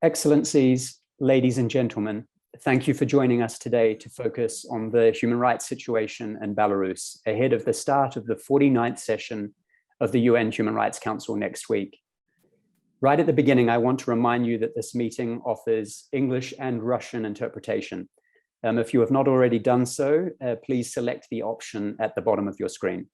Excellencies, ladies and gentlemen, thank you for joining us today to focus on the human rights situation in Belarus ahead of the start of the 49th session of the UN Human Rights Council next week. Right at the beginning, I want to remind you that this meeting offers English and Russian interpretation. If you have not already done so, please select the option at the bottom of your screen.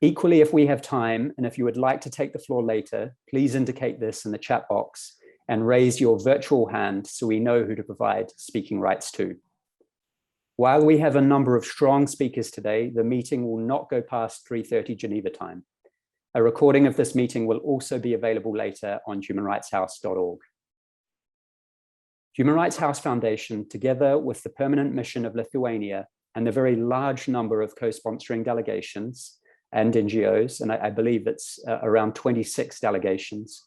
Equally, if we have time, and if you would like to take the floor later, please indicate this in the chat box and raise your virtual hand so we know who to provide speaking rights to. While we have a number of strong speakers today, the meeting will not go past 3:30 Geneva time. A recording of this meeting will also be available later on humanrightshouse.org. Human Rights House Foundation, together with the Permanent Mission of Lithuania and the very large number of co-sponsoring delegations and NGOs, and I believe it's around 26 delegations,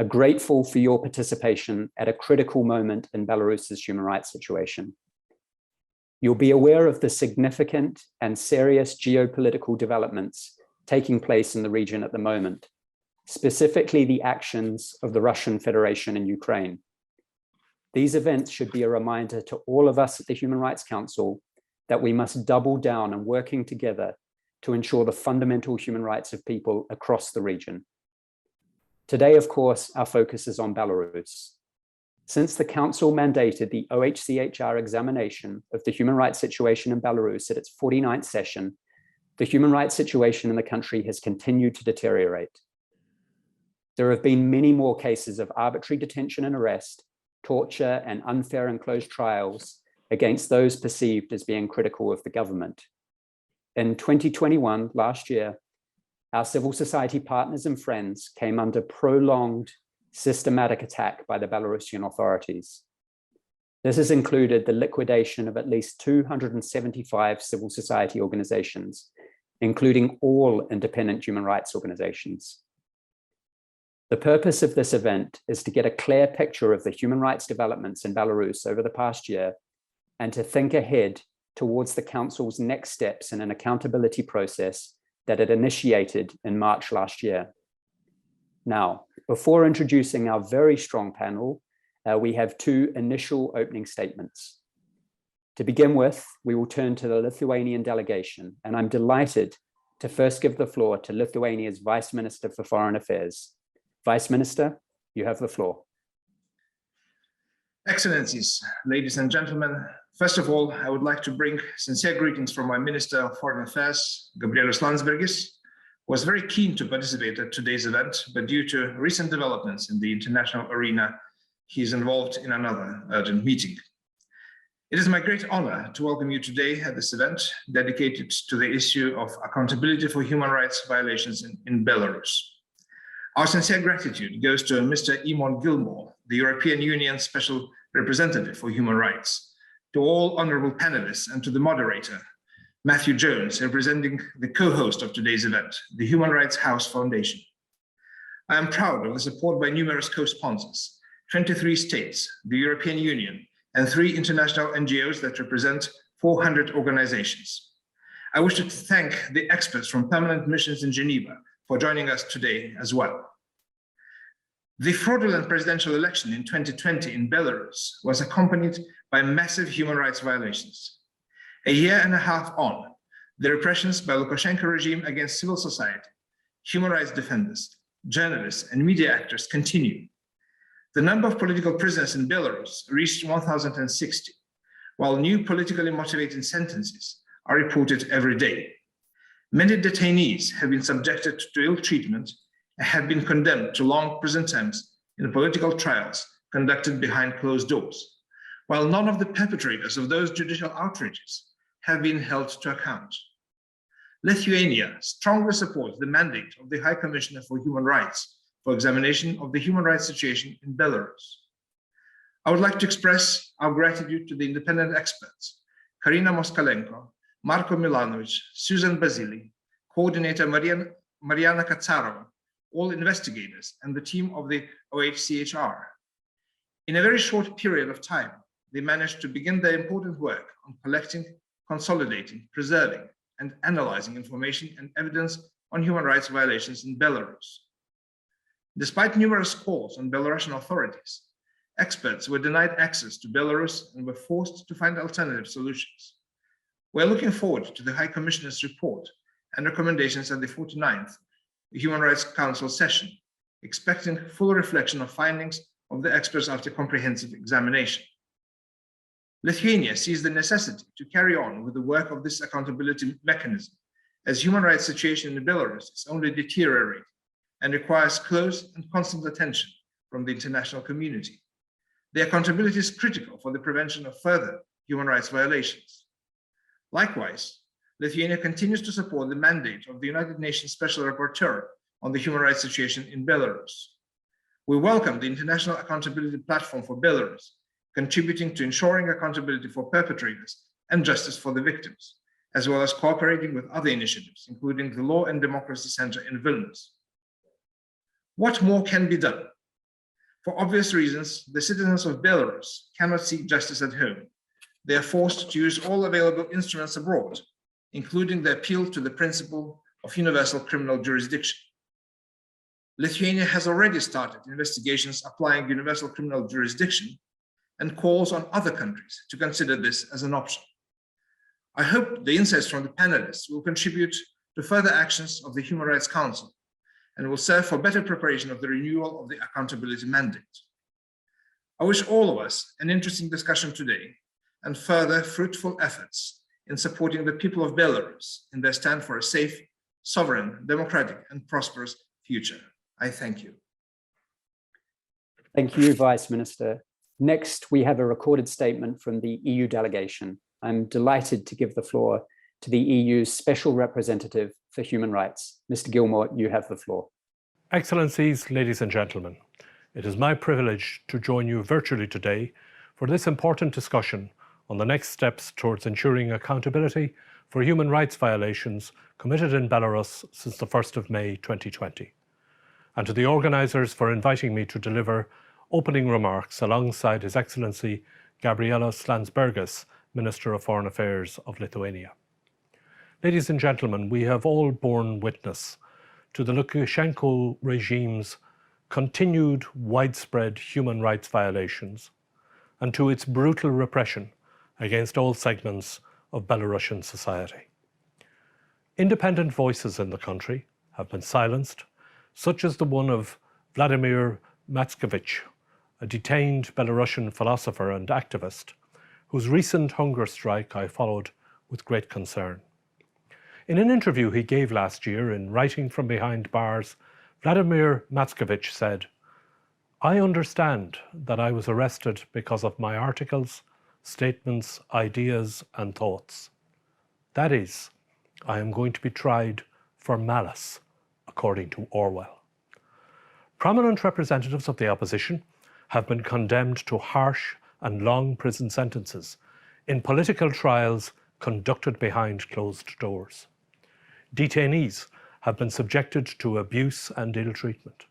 are grateful for your participation at a critical moment in Belarus's human rights situation. You'll be aware of the significant and serious geopolitical developments taking place in the region at the moment, specifically the actions of the Russian Federation in Ukraine. These events should be a reminder to all of us at the Human Rights Council that we must double down on working together to ensure the fundamental human rights of people across the region. Today, of course, our focus is on Belarus. Since the Council mandated the OHCHR examination of the human rights situation in Belarus at its 49th session, the human rights situation in the country has continued to deteriorate. There have been many more cases of arbitrary detention and arrest, torture, and unfair and closed trials against those perceived as being critical of the government. In 2021, last year, our civil society partners and friends came under prolonged, systematic attack by the Belarusian authorities. This has included the liquidation of at least 275 civil society organizations, including all independent human rights organizations. The purpose of this event is to get a clear picture of the human rights developments in Belarus over the past year and to think ahead towards the Council's next steps in an accountability process that it initiated in March last year. Now, before introducing our very strong panel, we have two initial opening statements. To begin with, we will turn to the Lithuanian delegation, and I'm delighted to first give the floor to Lithuania's Vice Minister for Foreign Affairs. Vice Minister, you have the floor. Excellencies, ladies and gentlemen, first of all, I would like to bring sincere greetings from my Minister of Foreign Affairs, Gabrielius Landsbergis, who was very keen to participate at today's event, but due to recent developments in the international arena, he is involved in another urgent meeting. It is my great honor to welcome you today at this event dedicated to the issue of accountability for human rights violations in Belarus. Our sincere gratitude goes to Mr. Eamon Gilmore, the European Union Special Representative for Human Rights, to all honorable panelists, and to the moderator, Matthew Jones, representing the co-host of today's event, the Human Rights House Foundation. I am proud of the support by numerous co-sponsors, 23 states, the European Union, and 3 international NGOs that represent 400 organizations. I wish to thank the experts from permanent missions in Geneva for joining us today as well. The fraudulent presidential election in 2020 in Belarus was accompanied by massive human rights violations. A year and a half on, the repressions by Lukashenko regime against civil society, human rights defenders, journalists, and media actors continue. The number of political prisoners in Belarus reached 1,060, while new politically motivated sentences are reported every day. Many detainees have been subjected to ill treatment and have been condemned to long prison terms in political trials conducted behind closed doors, while none of the perpetrators of those judicial outrages have been held to account. Lithuania strongly supports the mandate of the High Commissioner for Human Rights for examination of the human rights situation in Belarus. I would like to express our gratitude to the independent experts, Karina Moskalenko, Marko Milanovic, Susan Basili, Coordinator Mariana Katsarova, all investigators, and the team of the OHCHR. In a very short period of time, they managed to begin their important work on collecting, consolidating, preserving, and analyzing information and evidence on human rights violations in Belarus. Despite numerous calls on Belarusian authorities, experts were denied access to Belarus and were forced to find alternative solutions. We're looking forward to the High Commissioner's report and recommendations at the 49th Human Rights Council session, expecting full reflection of findings of the experts after comprehensive examination. Lithuania sees the necessity to carry on with the work of this accountability mechanism, as human rights situation in Belarus is only deteriorating and requires close and constant attention from the international community. The accountability is critical for the prevention of further human rights violations. Likewise, Lithuania continues to support the mandate of the United Nations Special Rapporteur on the human rights situation in Belarus. We welcome the International Accountability Platform for Belarus, contributing to ensuring accountability for perpetrators and justice for the victims, as well as cooperating with other initiatives, including the Law and Democracy Center in Vilnius. What more can be done? For obvious reasons, the citizens of Belarus cannot seek justice at home. They are forced to use all available instruments abroad, including the appeal to the principle of universal criminal jurisdiction. Lithuania has already started investigations applying universal criminal jurisdiction and calls on other countries to consider this as an option. I hope the insights from the panelists will contribute to further actions of the Human Rights Council and will serve for better preparation of the renewal of the accountability mandate. I wish all of us an interesting discussion today and further fruitful efforts in supporting the people of Belarus in their stand for a safe, sovereign, democratic, and prosperous future. I thank you. Thank you, Vice Minister. Next, we have a recorded statement from the EU delegation. I'm delighted to give the floor to the EU's Special Representative for Human Rights. Mr. Gilmore, you have the floor. Excellencies, ladies and gentlemen, it is my privilege to join you virtually today for this important discussion on the next steps towards ensuring accountability for human rights violations committed in Belarus since the 1st of May 2020, and to the organisers for inviting me to deliver opening remarks alongside His Excellency Gabrielius Landsbergis, Minister of Foreign Affairs of Lithuania. Ladies and gentlemen, we have all borne witness to the Lukashenko regime's continued widespread human rights violations and to its brutal repression against all segments of Belarusian society. Independent voices in the country have been silenced, such as the one of Vladimir Matskovich, a detained Belarusian philosopher and activist, whose recent hunger strike I followed with great concern. In an interview he gave last year in Writing from Behind Bars, Vladimir Matskovich said, "I understand that I was arrested because of my articles, statements, ideas, and thoughts. That is, I am going to be tried for malice, according to Orwell." Prominent representatives of the opposition have been condemned to harsh and long prison sentences in political trials conducted behind closed doors. Detainees have been subjected to abuse and ill treatment.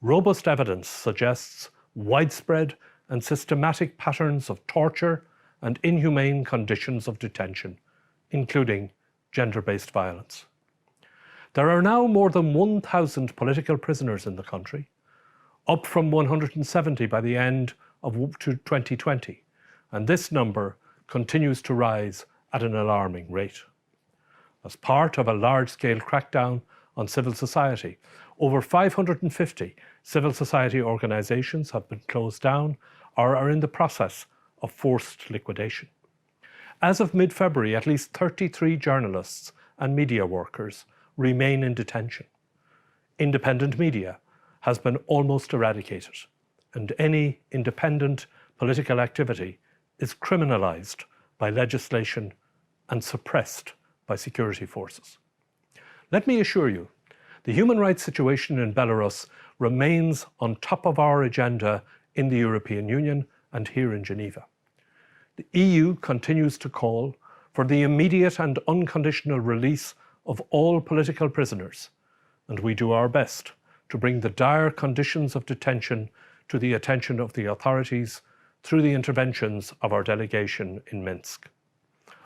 Robust evidence suggests widespread and systematic patterns of torture and inhumane conditions of detention, including gender-based violence. There are now more than 1,000 political prisoners in the country, up from 170 by the end of 2020, and this number continues to rise at an alarming rate. As part of a large-scale crackdown on civil society, over 550 civil society organisations have been closed down or are in the process of forced liquidation. As of mid-February, at least 33 journalists and media workers remain in detention. Independent media has been almost eradicated, and any independent political activity is criminalised by legislation and suppressed by security forces. Let me assure you, the human rights situation in Belarus remains on top of our agenda in the European Union and here in Geneva. The EU continues to call for the immediate and unconditional release of all political prisoners, and we do our best to bring the dire conditions of detention to the attention of the authorities through the interventions of our delegation in Minsk.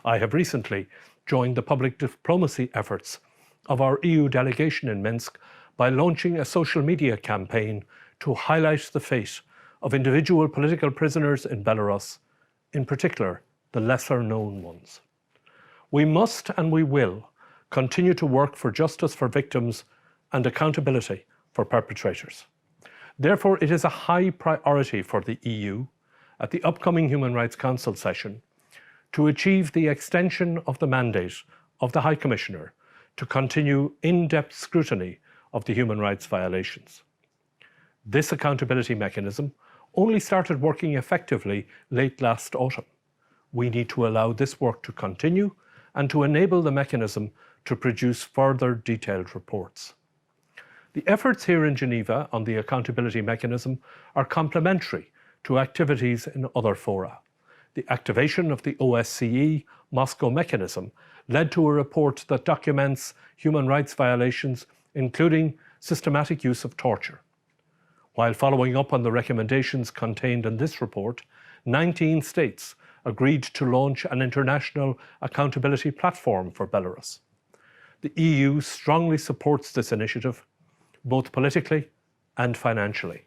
I have recently joined the public diplomacy efforts of our EU delegation in Minsk by launching a social media campaign to highlight the fate of individual political prisoners in Belarus, in particular, the lesser known ones. We must and we will continue to work for justice for victims and accountability for perpetrators. Therefore, it is a high priority for the EU at the upcoming Human Rights Council session to achieve the extension of the mandate of the High Commissioner to continue in-depth scrutiny of the human rights violations. This accountability mechanism only started working effectively late last autumn. We need to allow this work to continue and to enable the mechanism to produce further detailed reports. The efforts here in Geneva on the accountability mechanism are complementary to activities in other fora. The activation of the OSCE Moscow mechanism led to a report that documents human rights violations, including systematic use of torture. While following up on the recommendations contained in this report, 19 states agreed to launch an international accountability platform for Belarus. The EU strongly supports this initiative, both politically and financially.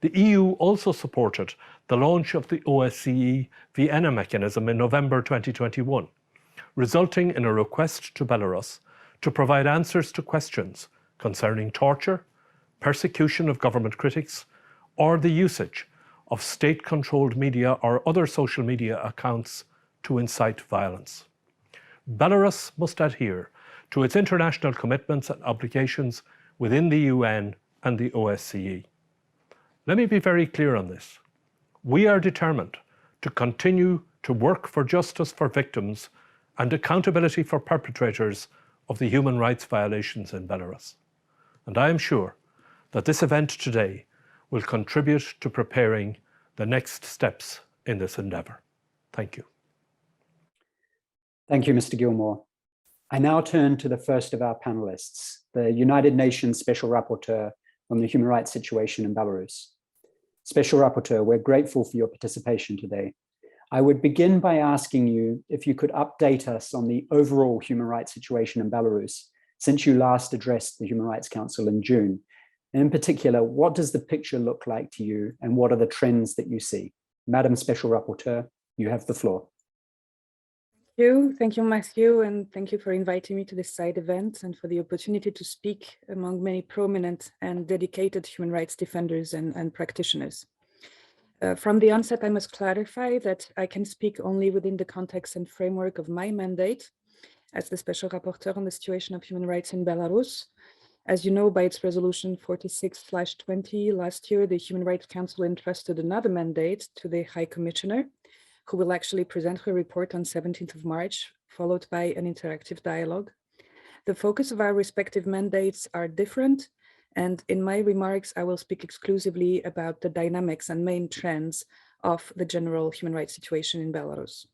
The EU also supported the launch of the OSCE Vienna mechanism in November 2021, resulting in a request to Belarus to provide answers to questions concerning torture, persecution of government critics, or the usage of state-controlled media or other social media accounts to incite violence. Belarus must adhere to its international commitments and obligations within the UN and the OSCE. Let me be very clear on this. We are determined to continue to work for justice for victims and accountability for perpetrators of the human rights violations in Belarus. And I am sure that this event today will contribute to preparing the next steps in this endeavour. Thank you. Thank you, Mr. Gilmore. I now turn to the first of our panelists, the United Nations Special Rapporteur on the human rights situation in Belarus. Special Rapporteur, we're grateful for your participation today. I would begin by asking you if you could update us on the overall human rights situation in Belarus since you last addressed the Human Rights Council in June. And in particular, what does the picture look like to you and what are the trends that you see? Madam Special Rapporteur, you have the floor. Thank you, Matthew, and thank you for inviting me to this side event and for the opportunity to speak among many prominent and dedicated human rights defenders and practitioners. From the onset, I must clarify that I can speak only within the context and framework of my mandate as the Special Rapporteur on the situation of human rights in Belarus. As you know, by its resolution 46/20 last year, the Human Rights Council entrusted another mandate to the High Commissioner, who will actually present her report on 17th of March, followed by an interactive dialogue. The focus of our respective mandates are different, and in my remarks, I will speak exclusively about the dynamics and main trends of the general human rights situation in Belarus.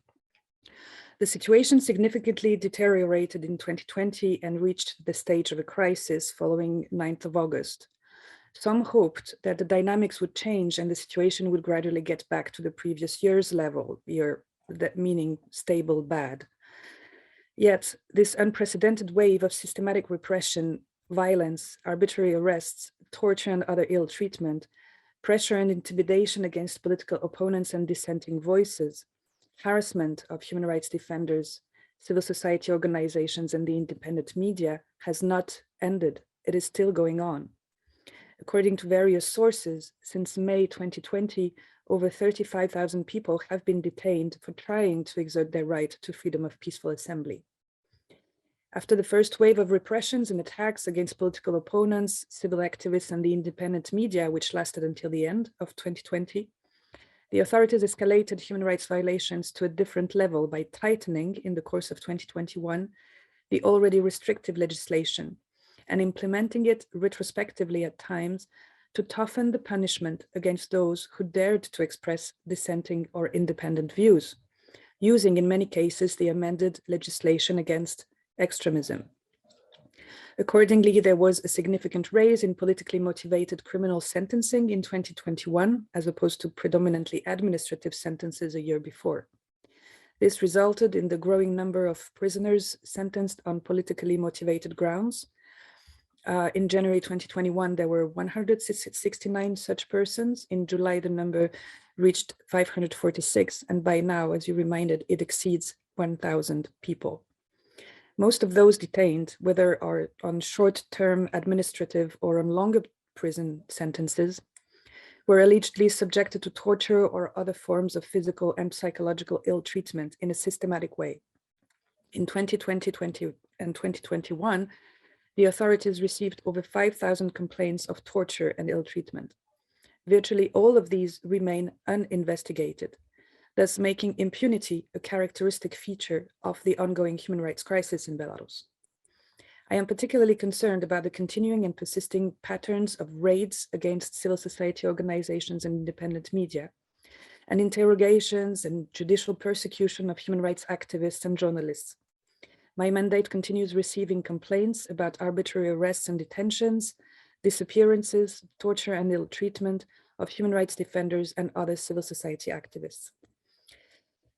The situation significantly deteriorated in 2020 and reached the stage of a crisis following 9th of August. Some hoped that the dynamics would change and the situation would gradually get back to the previous year's level, that meaning stable bad. Yet this unprecedented wave of systematic repression, violence, arbitrary arrests, torture and other ill treatment, pressure and intimidation against political opponents and dissenting voices, harassment of human rights defenders, civil society organizations and the independent media has not ended. It is still going on. According to various sources, since May 2020, over 35,000 people have been detained for trying to exert their right to freedom of peaceful assembly. After the first wave of repressions and attacks against political opponents, civil activists, and the independent media, which lasted until the end of 2020, the authorities escalated human rights violations to a different level by tightening, in the course of 2021, the already restrictive legislation and implementing it retrospectively at times to toughen the punishment against those who dared to express dissenting or independent views, using in many cases the amended legislation against extremism. Accordingly, there was a significant raise in politically motivated criminal sentencing in 2021, as opposed to predominantly administrative sentences a year before. This resulted in the growing number of prisoners sentenced on politically motivated grounds, In January 2021, there were 169 such persons. In July, the number reached 546. And by now, as you reminded, it exceeds 1,000 people. Most of those detained, whether are on short-term administrative or on longer prison sentences, were allegedly subjected to torture or other forms of physical and psychological ill treatment in a systematic way. In 2020 and 2021, the authorities received over 5,000 complaints of torture and ill treatment. Virtually all of these remain uninvestigated, thus making impunity a characteristic feature of the ongoing human rights crisis in Belarus. I am particularly concerned about the continuing and persisting patterns of raids against civil society organizations and independent media, and interrogations and judicial persecution of human rights activists and journalists. My mandate continues receiving complaints about arbitrary arrests and detentions, disappearances, torture and ill treatment of human rights defenders and other civil society activists.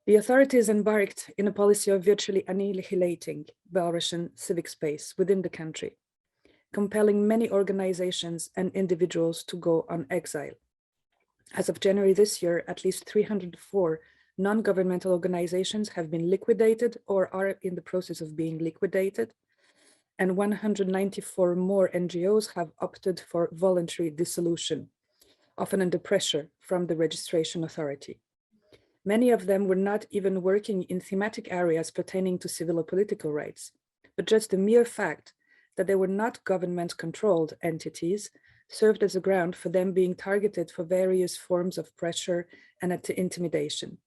The authorities embarked in a policy of virtually annihilating Belarusian civic space within the country, compelling many organizations and individuals to go on exile. As of January this year, at least 304 non-governmental organizations have been liquidated or are in the process of being liquidated, and 194 more NGOs have opted for voluntary dissolution, often under pressure from the registration authority. Many of them were not even working in thematic areas pertaining to civil or political rights, but just the mere fact that they were not government-controlled entities served as a ground for them being targeted for various forms of pressure and intimidation.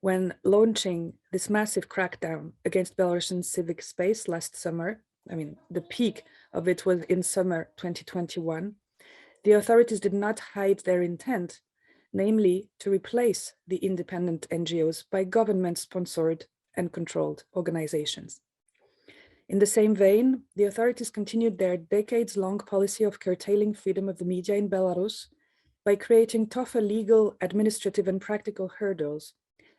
When launching this massive crackdown against Belarusian civic space last summer, the peak of it was in summer 2021, the authorities did not hide their intent, namely to replace the independent NGOs by government-sponsored and controlled organizations. In the same vein, the authorities continued their decades-long policy of curtailing freedom of the media in Belarus by creating tougher legal, administrative, and practical hurdles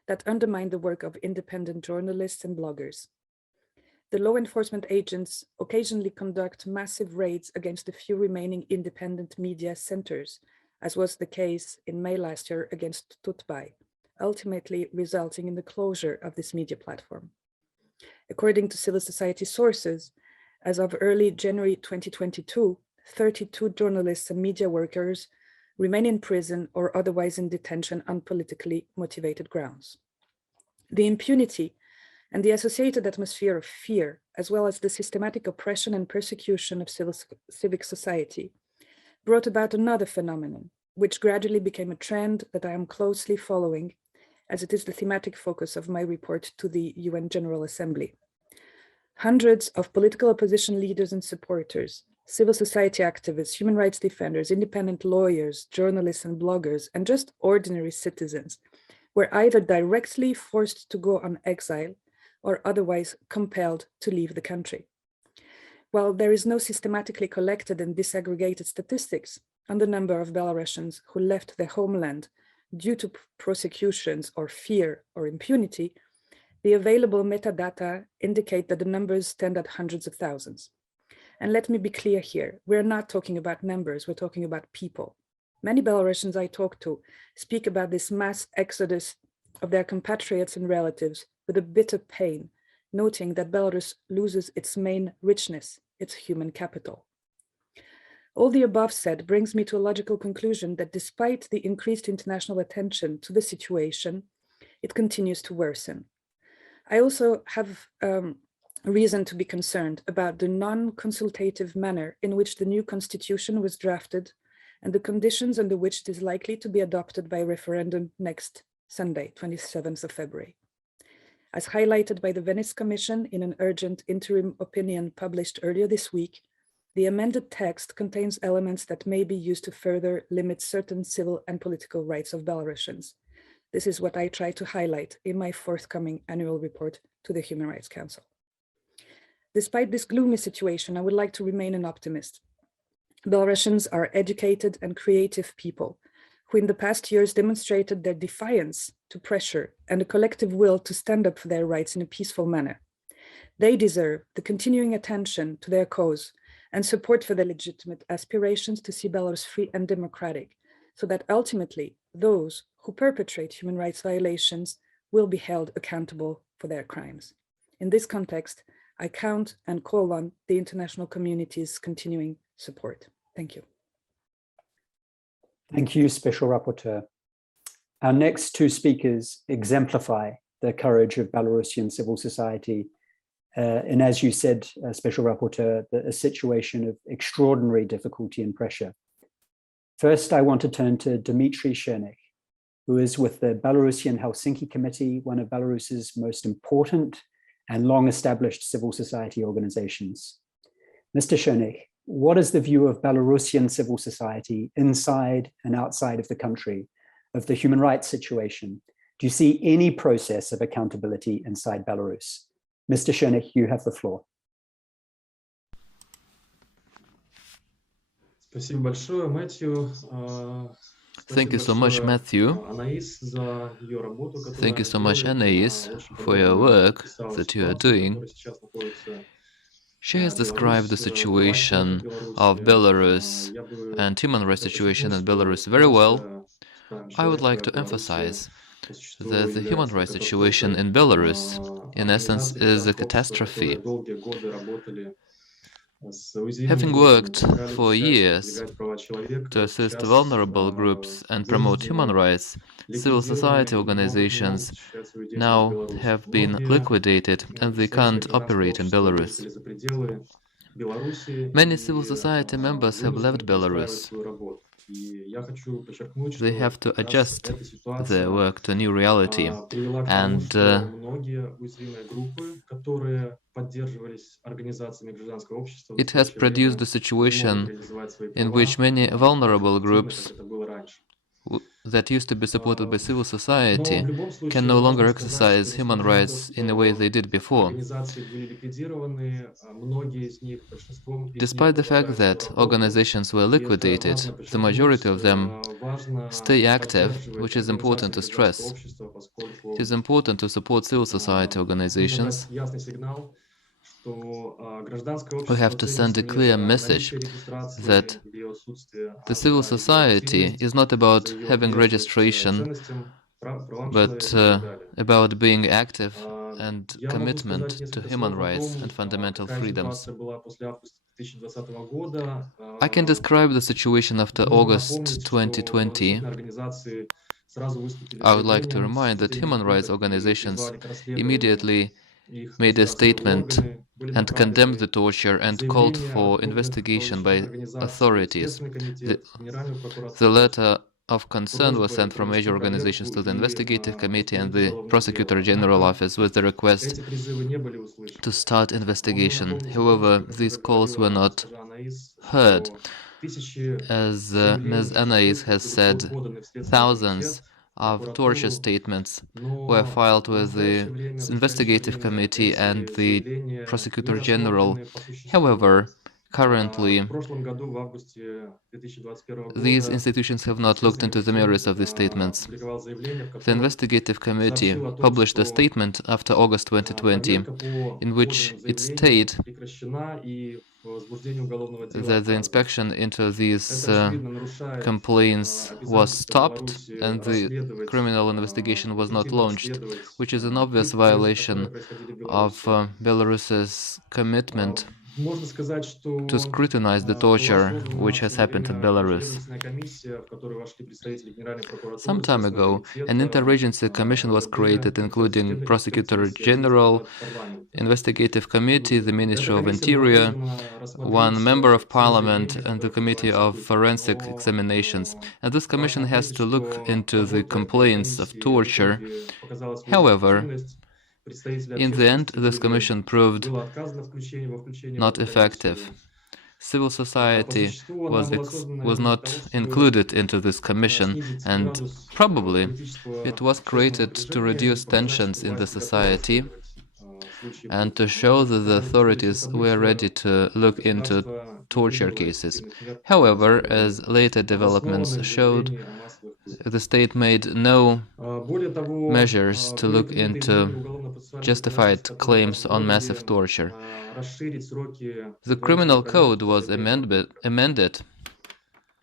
that undermine the work of independent journalists and bloggers. The law enforcement agents occasionally conduct massive raids against the few remaining independent media centers, as was the case in May last year against Tutbay, ultimately resulting in the closure of this media platform. According to civil society sources, as of early January 2022, 32 journalists and media workers remain in prison or otherwise in detention on politically motivated grounds. The impunity and the associated atmosphere of fear, as well as the systematic oppression and persecution of civic society, brought about another phenomenon, which gradually became a trend that I am closely following, as it is the thematic focus of my report to the UN General Assembly. Hundreds of political opposition leaders and supporters, civil society activists, human rights defenders, independent lawyers, journalists and bloggers, and just ordinary citizens were either directly forced to go on exile or otherwise compelled to leave the country. While there is no systematically collected and disaggregated statistics on the number of Belarusians who left their homeland due to prosecutions or fear or impunity, the available metadata indicate that the numbers stand at hundreds of thousands. And let me be clear here, we're not talking about numbers, we're talking about people. Many Belarusians I talk to speak about this mass exodus of their compatriots and relatives with a bitter pain, noting that Belarus loses its main richness, its human capital. All the above said brings me to a logical conclusion that despite the increased international attention to the situation, it continues to worsen. I also have reason to be concerned about the non-consultative manner in which the new constitution was drafted and the conditions under which it is likely to be adopted by referendum next Sunday, 27th of February. As highlighted by the Venice Commission in an urgent interim opinion published earlier this week, the amended text contains elements that may be used to further limit certain civil and political rights of Belarusians. This is what I try to highlight in my forthcoming annual report to the Human Rights Council. Despite this gloomy situation, I would like to remain an optimist. Belarusians are educated and creative people who in the past years demonstrated their defiance to pressure and a collective will to stand up for their rights in a peaceful manner. They deserve the continuing attention to their cause and support for the legitimate aspirations to see Belarus free and democratic, so that ultimately those who perpetrate human rights violations will be held accountable for their crimes. In this context, I count and call on the international community's continuing support. Thank you. Thank you, Special Rapporteur. Our next two speakers exemplify the courage of Belarusian civil society. And as you said, Special Rapporteur, a situation of extraordinary difficulty and pressure. First, I want to turn to Dmitry Chernyh, who is with the Belarusian Helsinki Committee, one of Belarus's most important and long-established civil society organizations. Mr. Chernyh, what is the view of Belarusian civil society inside and outside of the country of the human rights situation? Do you see any process of accountability inside Belarus? Mr. Chernyh, you have the floor. Thank you so much, Matthew. Thank you so much, Anaïs, for your work that you are doing. She has described the situation of Belarus and human rights situation in Belarus very well. I would like to emphasize that the human rights situation in Belarus, in essence, is a catastrophe. Having worked for years to assist vulnerable groups and promote human rights, civil society organizations now have been liquidated and they can't operate in Belarus. Many civil society members have left Belarus. They have to adjust their work to a new reality, and it has produced a situation in which many vulnerable groups that used to be supported by civil society can no longer exercise human rights in the way they did before. Despite the fact that organizations were liquidated, the majority of them stay active, which is important to stress. It is important to support civil society organizations. We have to send a clear message that the civil society is not about having registration, but about being active and commitment to human rights and fundamental freedoms. I can describe the situation after August 2020. I would like to remind that human rights organizations immediately made a statement and condemned the torture and called for investigation by authorities. The letter of concern was sent from major organizations to the investigative committee and the prosecutor general office with the request to start investigation. However, these calls were not heard. As Ms. Anaïs has said, thousands of torture statements were filed with the investigative committee and the prosecutor general. However, currently, these institutions have not looked into the merits of these statements. The investigative committee published a statement after August 2020 in which it stated that the inspection into these complaints was stopped and the criminal investigation was not launched, which is an obvious violation of Belarus's commitment to scrutinize the torture which has happened in Belarus. Some time ago, an interagency commission was created, including Prosecutor General, Investigative Committee, the Ministry of Interior, one Member of Parliament, and the Committee of Forensic Examinations. And this commission has to look into the complaints of torture. However, in the end, this commission proved not effective. Civil society was not included into this commission, and probably it was created to reduce tensions in the society and to show that the authorities were ready to look into torture cases. However, as later developments showed, the state made no measures to look into justified claims on massive torture. The criminal code was amended,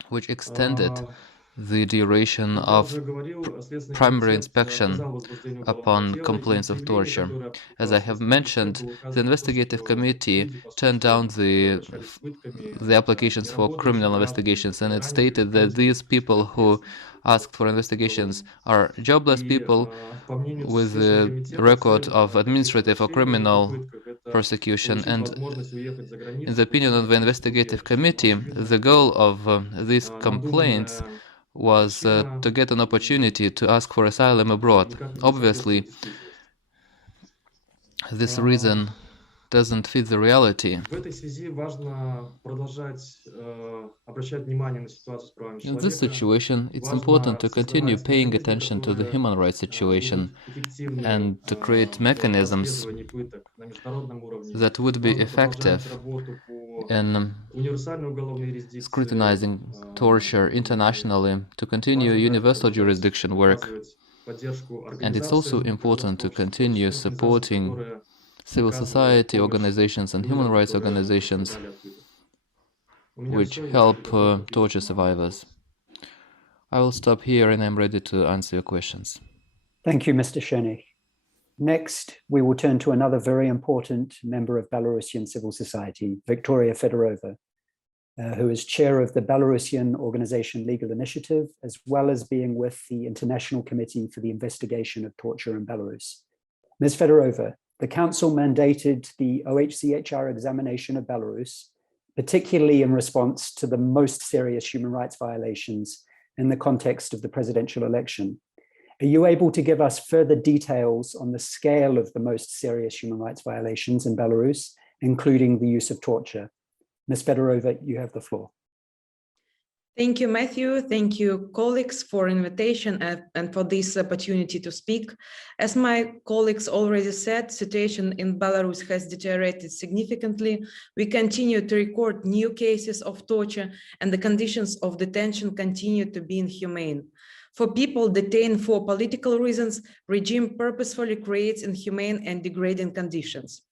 which extended the duration of primary inspection upon complaints of torture. As I have mentioned, the investigative committee turned down the applications for criminal investigations, and it stated that these people who asked for investigations are jobless people with a record of administrative or criminal prosecution. And in the opinion of the investigative committee, the goal of these complaints was to get an opportunity to ask for asylum abroad. Obviously, this reason doesn't fit the reality. In this situation, it's important to continue paying attention to the human rights situation and to create mechanisms that would be effective in scrutinizing torture internationally, to continue universal jurisdiction work. And it's also important to continue supporting civil society organizations and human rights organizations which help torture survivors. I will stop here and I'm ready to answer your questions. Thank you, Mr. Chernyh. Next, we will turn to another very important member of Belarusian civil society, Victoria Fedorova, who is chair of the Belarusian organization Legal Initiative, as well as being with the International Committee for the Investigation of Torture in Belarus. Ms. Fedorova, the Council mandated the OHCHR Examination of Belarus, particularly in response to the most serious human rights violations in the context of the presidential election. Are you able to give us further details on the scale of the most serious human rights violations in Belarus, including the use of torture? Ms. Fedorova, you have the floor. Thank you, Matthew. Thank you, colleagues, for invitation and for this opportunity to speak. As my colleagues already said, situation in Belarus has deteriorated significantly. We continue to record new cases of torture, and the conditions of detention continue to be inhumane. For people detained for political reasons, regime purposefully creates inhumane and degrading conditions.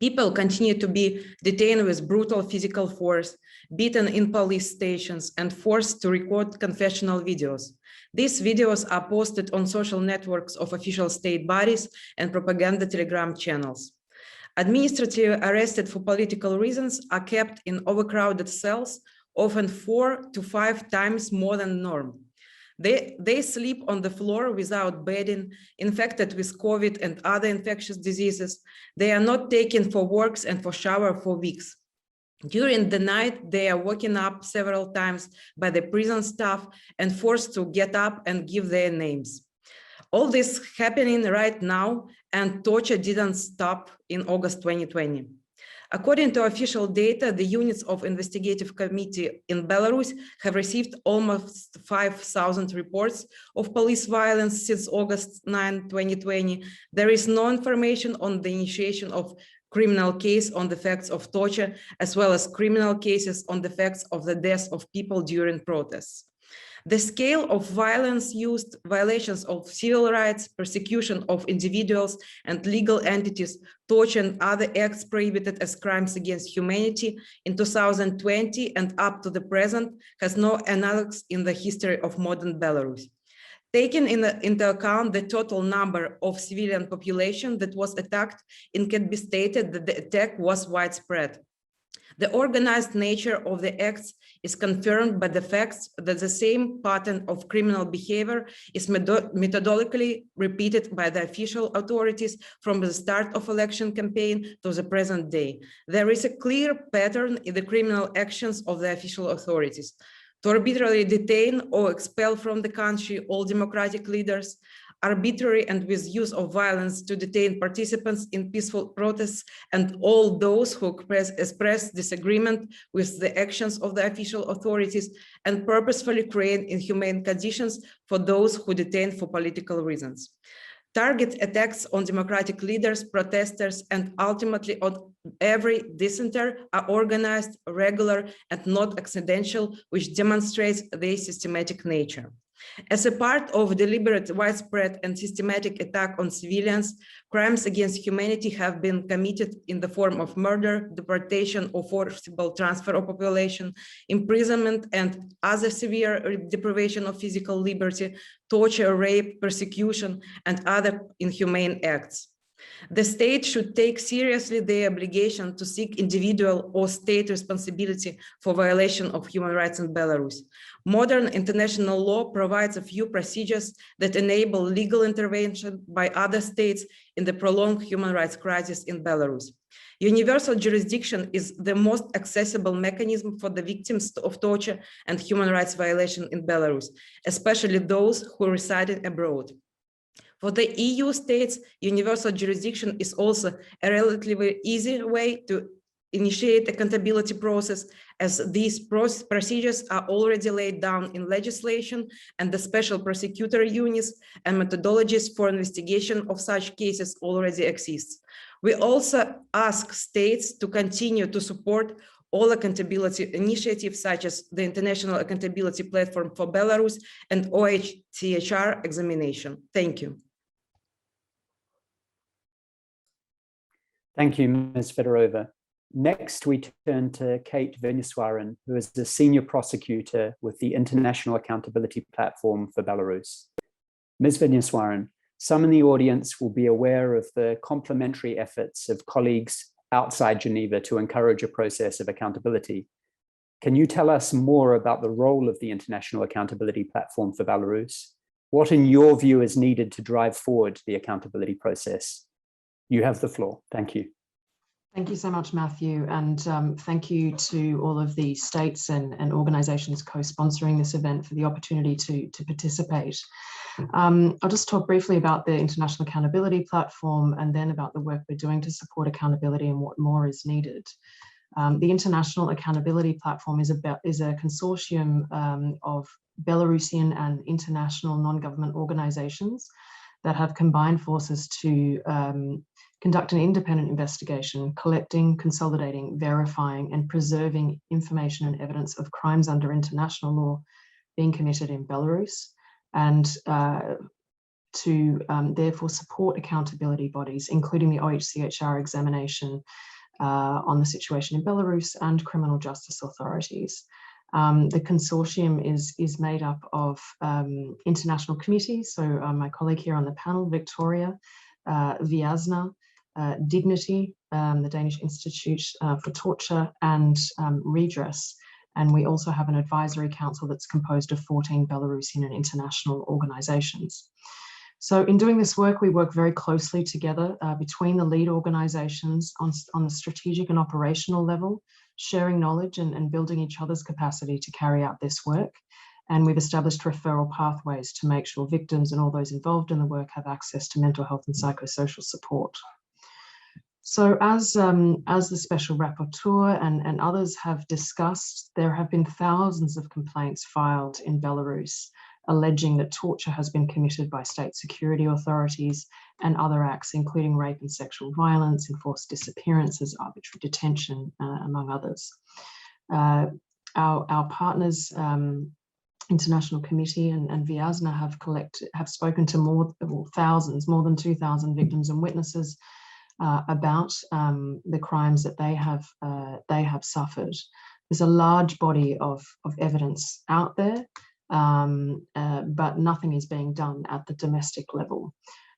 People continue to be detained with brutal physical force, beaten in police stations, and forced to record confessional videos. These videos are posted on social networks of official state bodies and propaganda Telegram channels. Administratively arrested for political reasons are kept in overcrowded cells, often 4 to 5 times more than norm. They sleep on the floor without bedding, infected with COVID and other infectious diseases. They are not taken for walks and for shower for weeks. During the night, they are woken up several times by the prison staff and forced to get up and give their names. All this happening right now, and torture didn't stop in August 2020. According to official data, the units of investigative committee in Belarus have received almost 5,000 reports of police violence since August 9, 2020. There is no information on the initiation of criminal case on the facts of torture, as well as criminal cases on the facts of the deaths of people during protests. The scale of violence used, violations of civil rights, persecution of individuals and legal entities, torture and other acts prohibited as crimes against humanity in 2020 and up to the present has no analogs in the history of modern Belarus. Taking into account the total number of civilian population that was attacked, it can be stated that the attack was widespread. The organized nature of the acts is confirmed by the facts that the same pattern of criminal behavior is methodically repeated by the official authorities from the start of election campaign to the present day. There is a clear pattern in the criminal actions of the official authorities: to arbitrarily detain or expel from the country all democratic leaders, arbitrary and with use of violence to detain participants in peaceful protests and all those who express disagreement with the actions of the official authorities, and purposefully create inhumane conditions for those who detain for political reasons. Target attacks on democratic leaders, protesters, and ultimately on every dissenter are organized, regular, and not accidental, which demonstrates their systematic nature. As a part of deliberate, widespread, and systematic attack on civilians, crimes against humanity have been committed in the form of murder, deportation, or forcible transfer of population, imprisonment, and other severe deprivation of physical liberty, torture, rape, persecution, and other inhumane acts. The state should take seriously their obligation to seek individual or state responsibility for violation of human rights in Belarus. Modern international law provides a few procedures that enable legal intervention by other states in the prolonged human rights crisis in Belarus. Universal jurisdiction is the most accessible mechanism for the victims of torture and human rights violation in Belarus, especially those who reside abroad. For the EU states, universal jurisdiction is also a relatively easy way to initiate accountability process, as these procedures are already laid down in legislation, and the special prosecutor units and methodologies for investigation of such cases already exist. We also ask states to continue to support all accountability initiatives such as the International Accountability Platform for Belarus and OHCHR Examination. Thank you. Thank you, Ms. Fedorova. Next, we turn to Kate Vigneswaran, who is the senior prosecutor with the International Accountability Platform for Belarus. Ms. Vigneswaran, some in the audience will be aware of the complementary efforts of colleagues outside Geneva to encourage a process of accountability. Can you tell us more about the role of the International Accountability Platform for Belarus? What, in your view, is needed to drive forward the accountability process? You have the floor. Thank you. Thank you so much, Matthew, and thank you to all of the states and organizations co-sponsoring this event for the opportunity to participate. I'll just talk briefly about the International Accountability Platform and then about the work we're doing to support accountability and what more is needed. The International Accountability Platform is a consortium of Belarusian and international non-government organizations that have combined forces to conduct an independent investigation, collecting, consolidating, verifying, and preserving information and evidence of crimes under international law being committed in Belarus, and to therefore support accountability bodies, including the OHCHR Examination on the situation in Belarus and criminal justice authorities. The consortium is made up of international committees, so my colleague here on the panel, Victoria, Viasna, Dignity, the Danish Institute for Torture, and Redress. And we also have an advisory council that's composed of 14 Belarusian and international organizations. So in doing this work, we work very closely together between the lead organizations on the strategic and operational level, sharing knowledge and building each other's capacity to carry out this work. And we've established referral pathways to make sure victims and all those involved in the work have access to mental health and psychosocial support. So as the Special Rapporteur and others have discussed, there have been thousands of complaints filed in Belarus alleging that torture has been committed by state security authorities and other acts, including rape and sexual violence, enforced disappearances, arbitrary detention, among others. Our partners, International Committee and Viasna have spoken to more than 2,000 victims and witnesses about the crimes that they have suffered. There's a large body of evidence out there, but nothing is being done at the domestic level.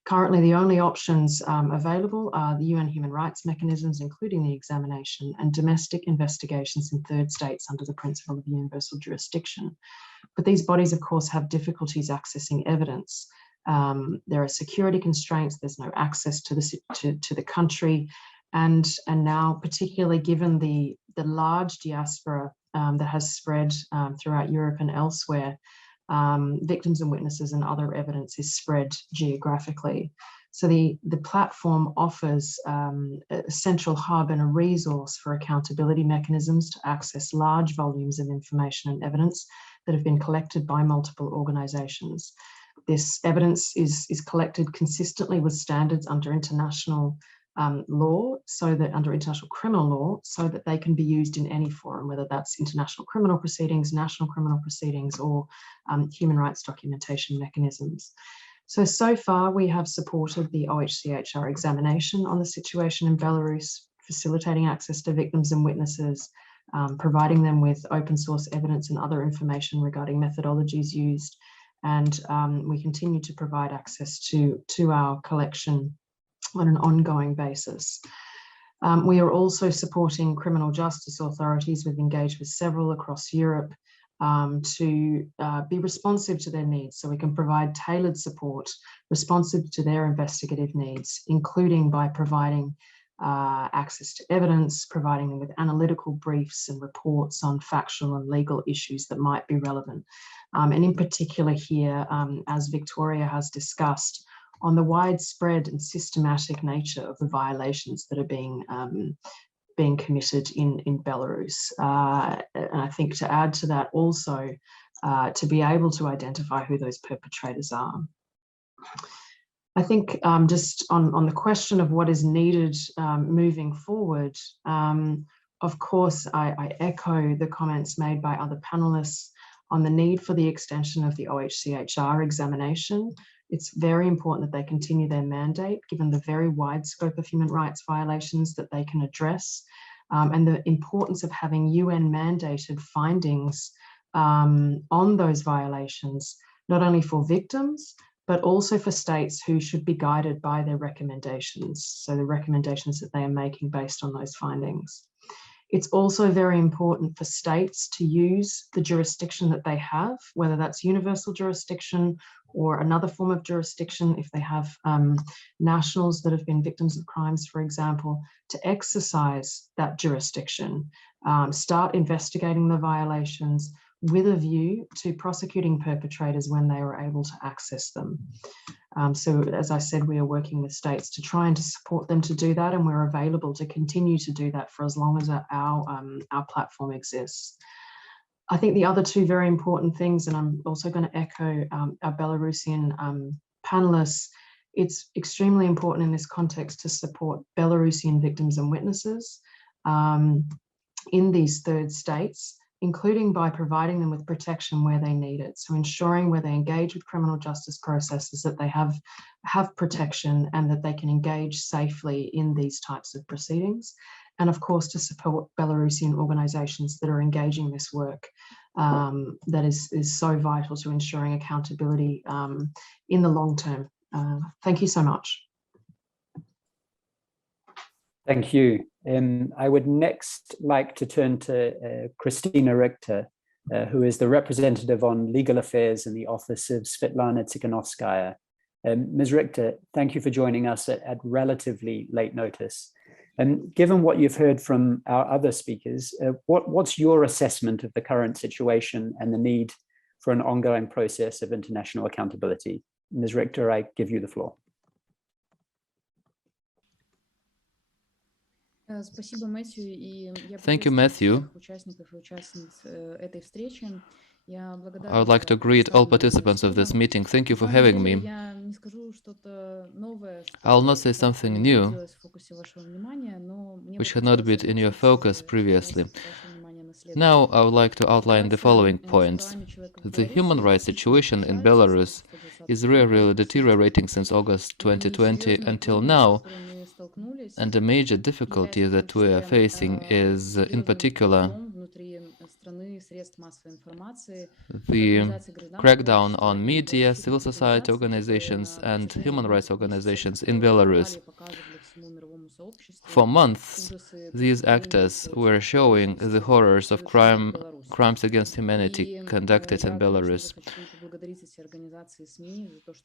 Currently, the only options available are the UN human rights mechanisms, including the examination, and domestic investigations in third states under the principle of universal jurisdiction. But these bodies, of course, have difficulties accessing evidence. There are security constraints, there's no access to the country, and now, particularly given the large diaspora that has spread throughout Europe and elsewhere, victims and witnesses and other evidence is spread geographically. So the platform offers a central hub and a resource for accountability mechanisms to access large volumes of information and evidence that have been collected by multiple organizations. This evidence is collected consistently with standards under international law, so that under international criminal law, so that they can be used in any forum, whether that's international criminal proceedings, national criminal proceedings, or human rights documentation mechanisms. So far we have supported the OHCHR examination on the situation in Belarus, facilitating access to victims and witnesses, providing them with open source evidence and other information regarding methodologies used, and we continue to provide access to our collection on an ongoing basis. We are also supporting criminal justice authorities. We've engaged with several across Europe to be responsive to their needs, so we can provide tailored support responsive to their investigative needs, including by providing access to evidence, providing them with analytical briefs and reports on factual and legal issues that might be relevant. And in particular here, as Victoria has discussed, on the widespread and systematic nature of the violations that are being committed in Belarus. And I think to add to that also, to be able to identify who those perpetrators are. I think just on the question of what is needed moving forward, of course, I echo the comments made by other panelists on the need for the extension of the OHCHR examination. It's very important that they continue their mandate, given the very wide scope of human rights violations that they can address, and the importance of having UN mandated findings on those violations, not only for victims, but also for states who should be guided by their recommendations. So the recommendations that they are making based on those findings. It's also very important for states to use the jurisdiction that they have, whether that's universal jurisdiction or another form of jurisdiction, if they have nationals that have been victims of crimes, for example, to exercise that jurisdiction, start investigating the violations with a view to prosecuting perpetrators when they are able to access them. So as I said, we are working with states to try and to support them to do that, and we're available to continue to do that for as long as our platform exists. I think the other two very important things, and I'm also going to echo our Belarusian panelists, it's extremely important in this context to support Belarusian victims and witnesses in these third states, including by providing them with protection where they need it. So ensuring where they engage with criminal justice processes that they have protection and that they can engage safely in these types of proceedings. And of course, to support Belarusian organizations that are engaging this work that is so vital to ensuring accountability in the long term. Thank you so much. Thank you. I would next like to turn to Kristina Rikhter, who is the representative on legal affairs in the office of Sviatlana Tsikhanouskaya. Ms. Rikhter, thank you for joining us at relatively late notice. And given what you've heard from our other speakers, what's your assessment of the current situation and the need for an ongoing process of international accountability? Ms. Rikhter, I give you the floor. Thank you, Matthew. I would like to greet all participants of this meeting. Thank you for having me. I'll not say something new, which had not been in your focus previously. Now, I would like to outline the following points. The human rights situation in Belarus is really deteriorating since August 2020 until now, and the major difficulty that we are facing is, in particular, the crackdown on media, civil society organizations, and human rights organizations in Belarus. For months, these actors were showing the horrors of crimes against humanity conducted in Belarus.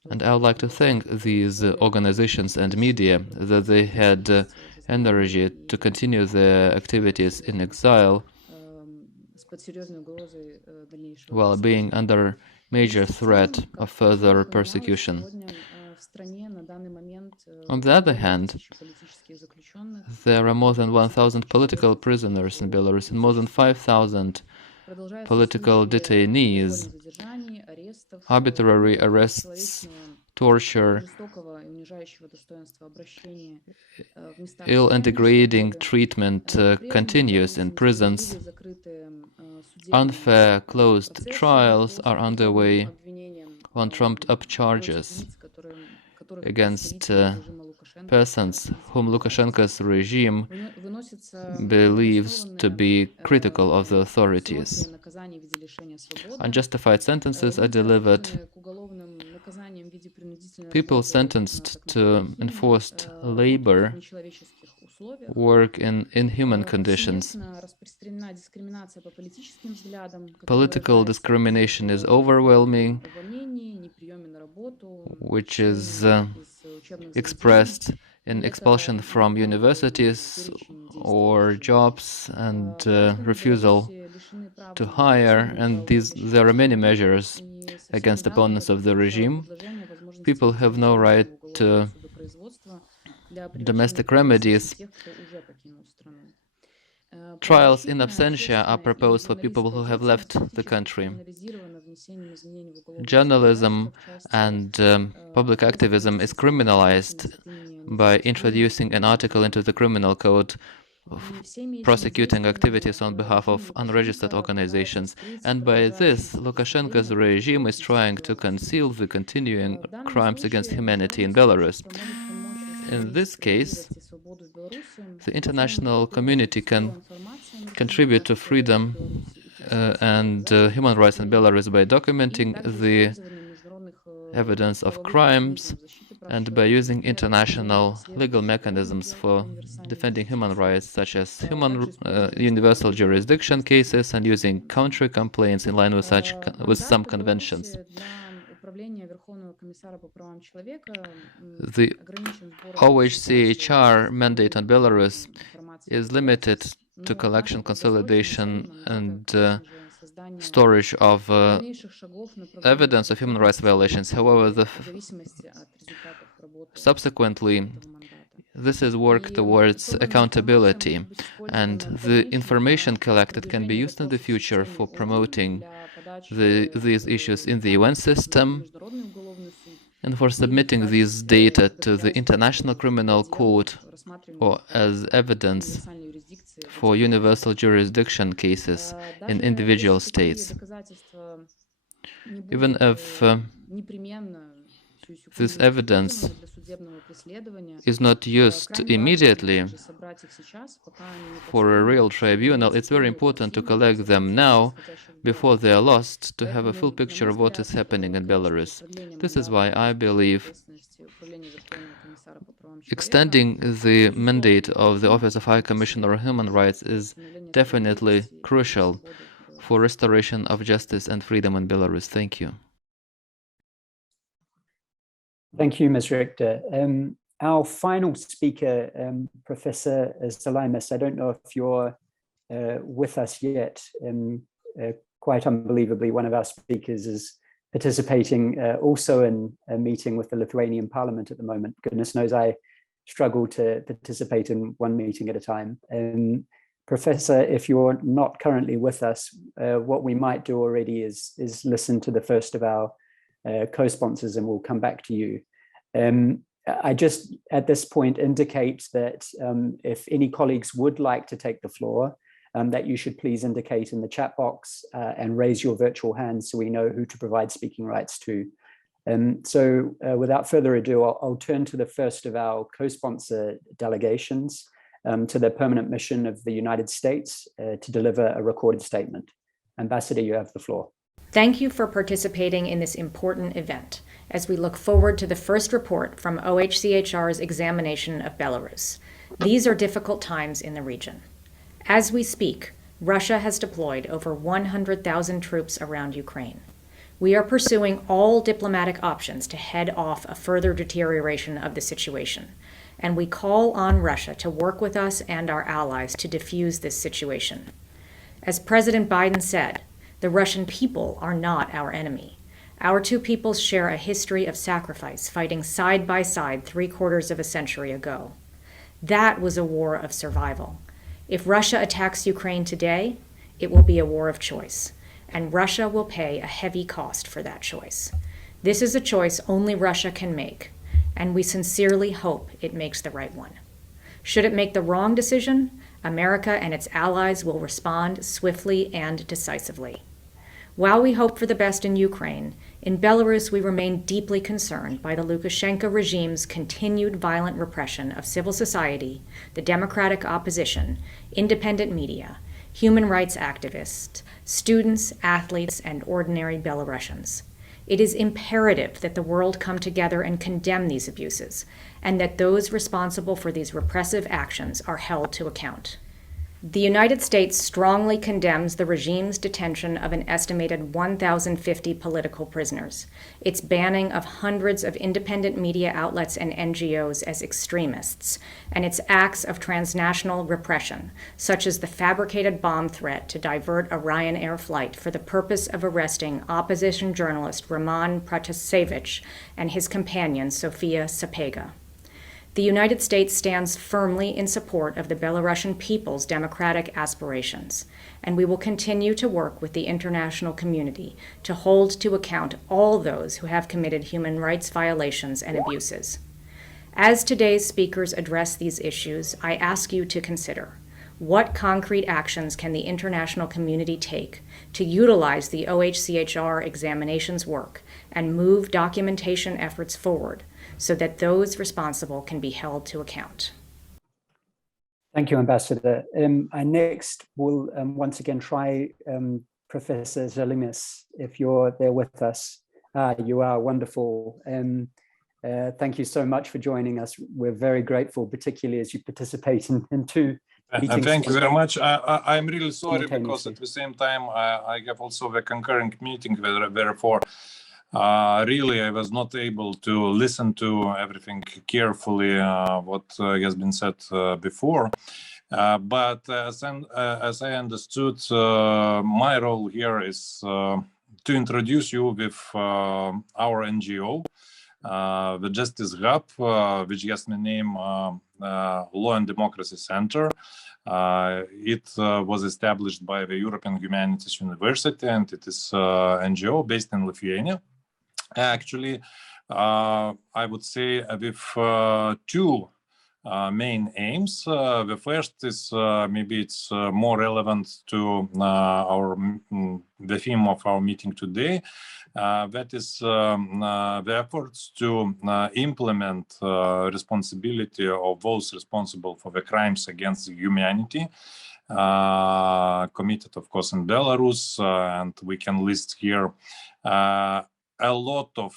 And I would like to thank these organizations and media that they had energy to continue their activities in exile while being under major threat of further persecution. On the other hand, there are more than 1,000 political prisoners in Belarus and more than 5,000 political detainees. Arbitrary arrests, torture, ill and degrading treatment continues in prisons. Unfair closed trials are underway on trumped-up charges against persons whom Lukashenko's regime believes to be critical of the authorities. Unjustified sentences are delivered. People sentenced to enforced labor work in inhuman conditions. Political discrimination is overwhelming, which is expressed in expulsion from universities or jobs and refusal to hire, and there are many measures against opponents of the regime. People have no right to domestic remedies. Trials in absentia are proposed for people who have left the country. Journalism and public activism is criminalized by introducing an article into the criminal code prosecuting activities on behalf of unregistered organizations. And by this, Lukashenko's regime is trying to conceal the continuing crimes against humanity in Belarus. In this case, the international community can contribute to freedom and human rights in Belarus by documenting the evidence of crimes and by using international legal mechanisms for defending human rights, such as universal jurisdiction cases and using counter-complaints in line with some conventions. The OHCHR mandate on Belarus is limited to collection, consolidation, and storage of evidence of human rights violations. However, subsequently, this is work towards accountability, and the information collected can be used in the future for promoting these issues in the UN system and for submitting these data to the International Criminal Court or as evidence for universal jurisdiction cases in individual states. Even if this evidence is not used immediately for a real tribunal, it's very important to collect them now before they are lost, to have a full picture of what is happening in Belarus. This is why I believe extending the mandate of the Office of High Commissioner of Human Rights is definitely crucial for restoration of justice and freedom in Belarus. Thank you. Thank you, Ms. Rikhter. Our final speaker, Professor Žalimas, I don't know if you're with us yet. Quite unbelievably, one of our speakers is participating also in a meeting with the Lithuanian Parliament at the moment. Goodness knows I struggle to participate in one meeting at a time. Professor, if you're not currently with us, what we might do already is listen to the first of our co-sponsors, and we'll come back to you. I just at this point indicate that if any colleagues would like to take the floor, that you should please indicate in the chat box and raise your virtual hand so we know who to provide speaking rights to. So without further ado, I'll turn to the first of our co-sponsor delegations to the permanent mission of the United States to deliver a recorded statement. Ambassador, you have the floor. Thank you for participating in this important event as we look forward to the first report from OHCHR's examination of Belarus. These are difficult times in the region. As we speak, Russia has deployed over 100,000 troops around Ukraine. We are pursuing all diplomatic options to head off a further deterioration of the situation, and we call on Russia to work with us and our allies to defuse this situation. As President Biden said, the Russian people are not our enemy. Our two peoples share a history of sacrifice, fighting side by side 3/4 of a century ago. That was a war of survival. If Russia attacks Ukraine today, it will be a war of choice, and Russia will pay a heavy cost for that choice. This is a choice only Russia can make, and we sincerely hope it makes the right one. Should it make the wrong decision, America and its allies will respond swiftly and decisively. While we hope for the best in Ukraine, in Belarus we remain deeply concerned by the Lukashenko regime's continued violent repression of civil society, the democratic opposition, independent media, human rights activists, students, athletes, and ordinary Belarusians. It is imperative that the world come together and condemn these abuses, and that those responsible for these repressive actions are held to account. The United States strongly condemns the regime's detention of an estimated 1,050 political prisoners, its banning of hundreds of independent media outlets and NGOs as extremists, and its acts of transnational repression, such as the fabricated bomb threat to divert a Ryanair flight for the purpose of arresting opposition journalist Roman Protasevich and his companion Sofia Sapega. The United States stands firmly in support of the Belarusian people's democratic aspirations, and we will continue to work with the international community to hold to account all those who have committed human rights violations and abuses. As today's speakers address these issues, I ask you to consider: what concrete actions can the international community take to utilize the OHCHR examination's work and move documentation efforts forward so that those responsible can be held to account? Thank you, Ambassador. I next will once again try Professor Žalimas, if you're there with us. You are wonderful. Thank you so much for joining us. We're very grateful, particularly as you participate in two meetings. Thank you very much. I'm really sorry because at the same time I have also the concurring meeting, therefore really I was not able to listen to everything carefully what has been said before. But as I understood, my role here is to introduce you with our NGO, the Justice Hub, which has the name Law and Democracy Center. It was established by the European Humanities University, and it is NGO based in Lithuania. Actually, I would say with two main aims. The first is maybe it's more relevant to the theme of our meeting today. That is the efforts to implement responsibility of those responsible for the crimes against humanity committed, of course, in Belarus, and we can list here a lot of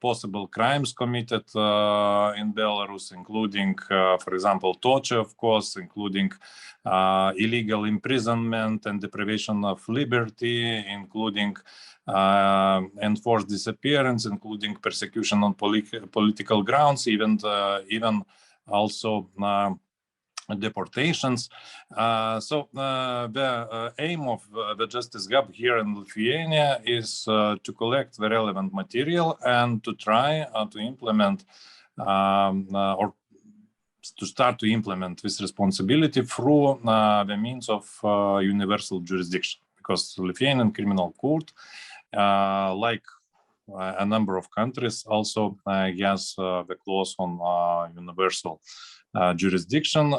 possible crimes committed in Belarus, including, for example, torture, of course, including illegal imprisonment and deprivation of liberty, including enforced disappearance, including persecution on political grounds, even also deportations. So the aim of the Justice Hub here in Lithuania is to collect the relevant material and to try to implement or to start to implement this responsibility through the means of universal jurisdiction, because the Lithuanian Criminal Court, like a number of countries, also has the clause on universal jurisdiction.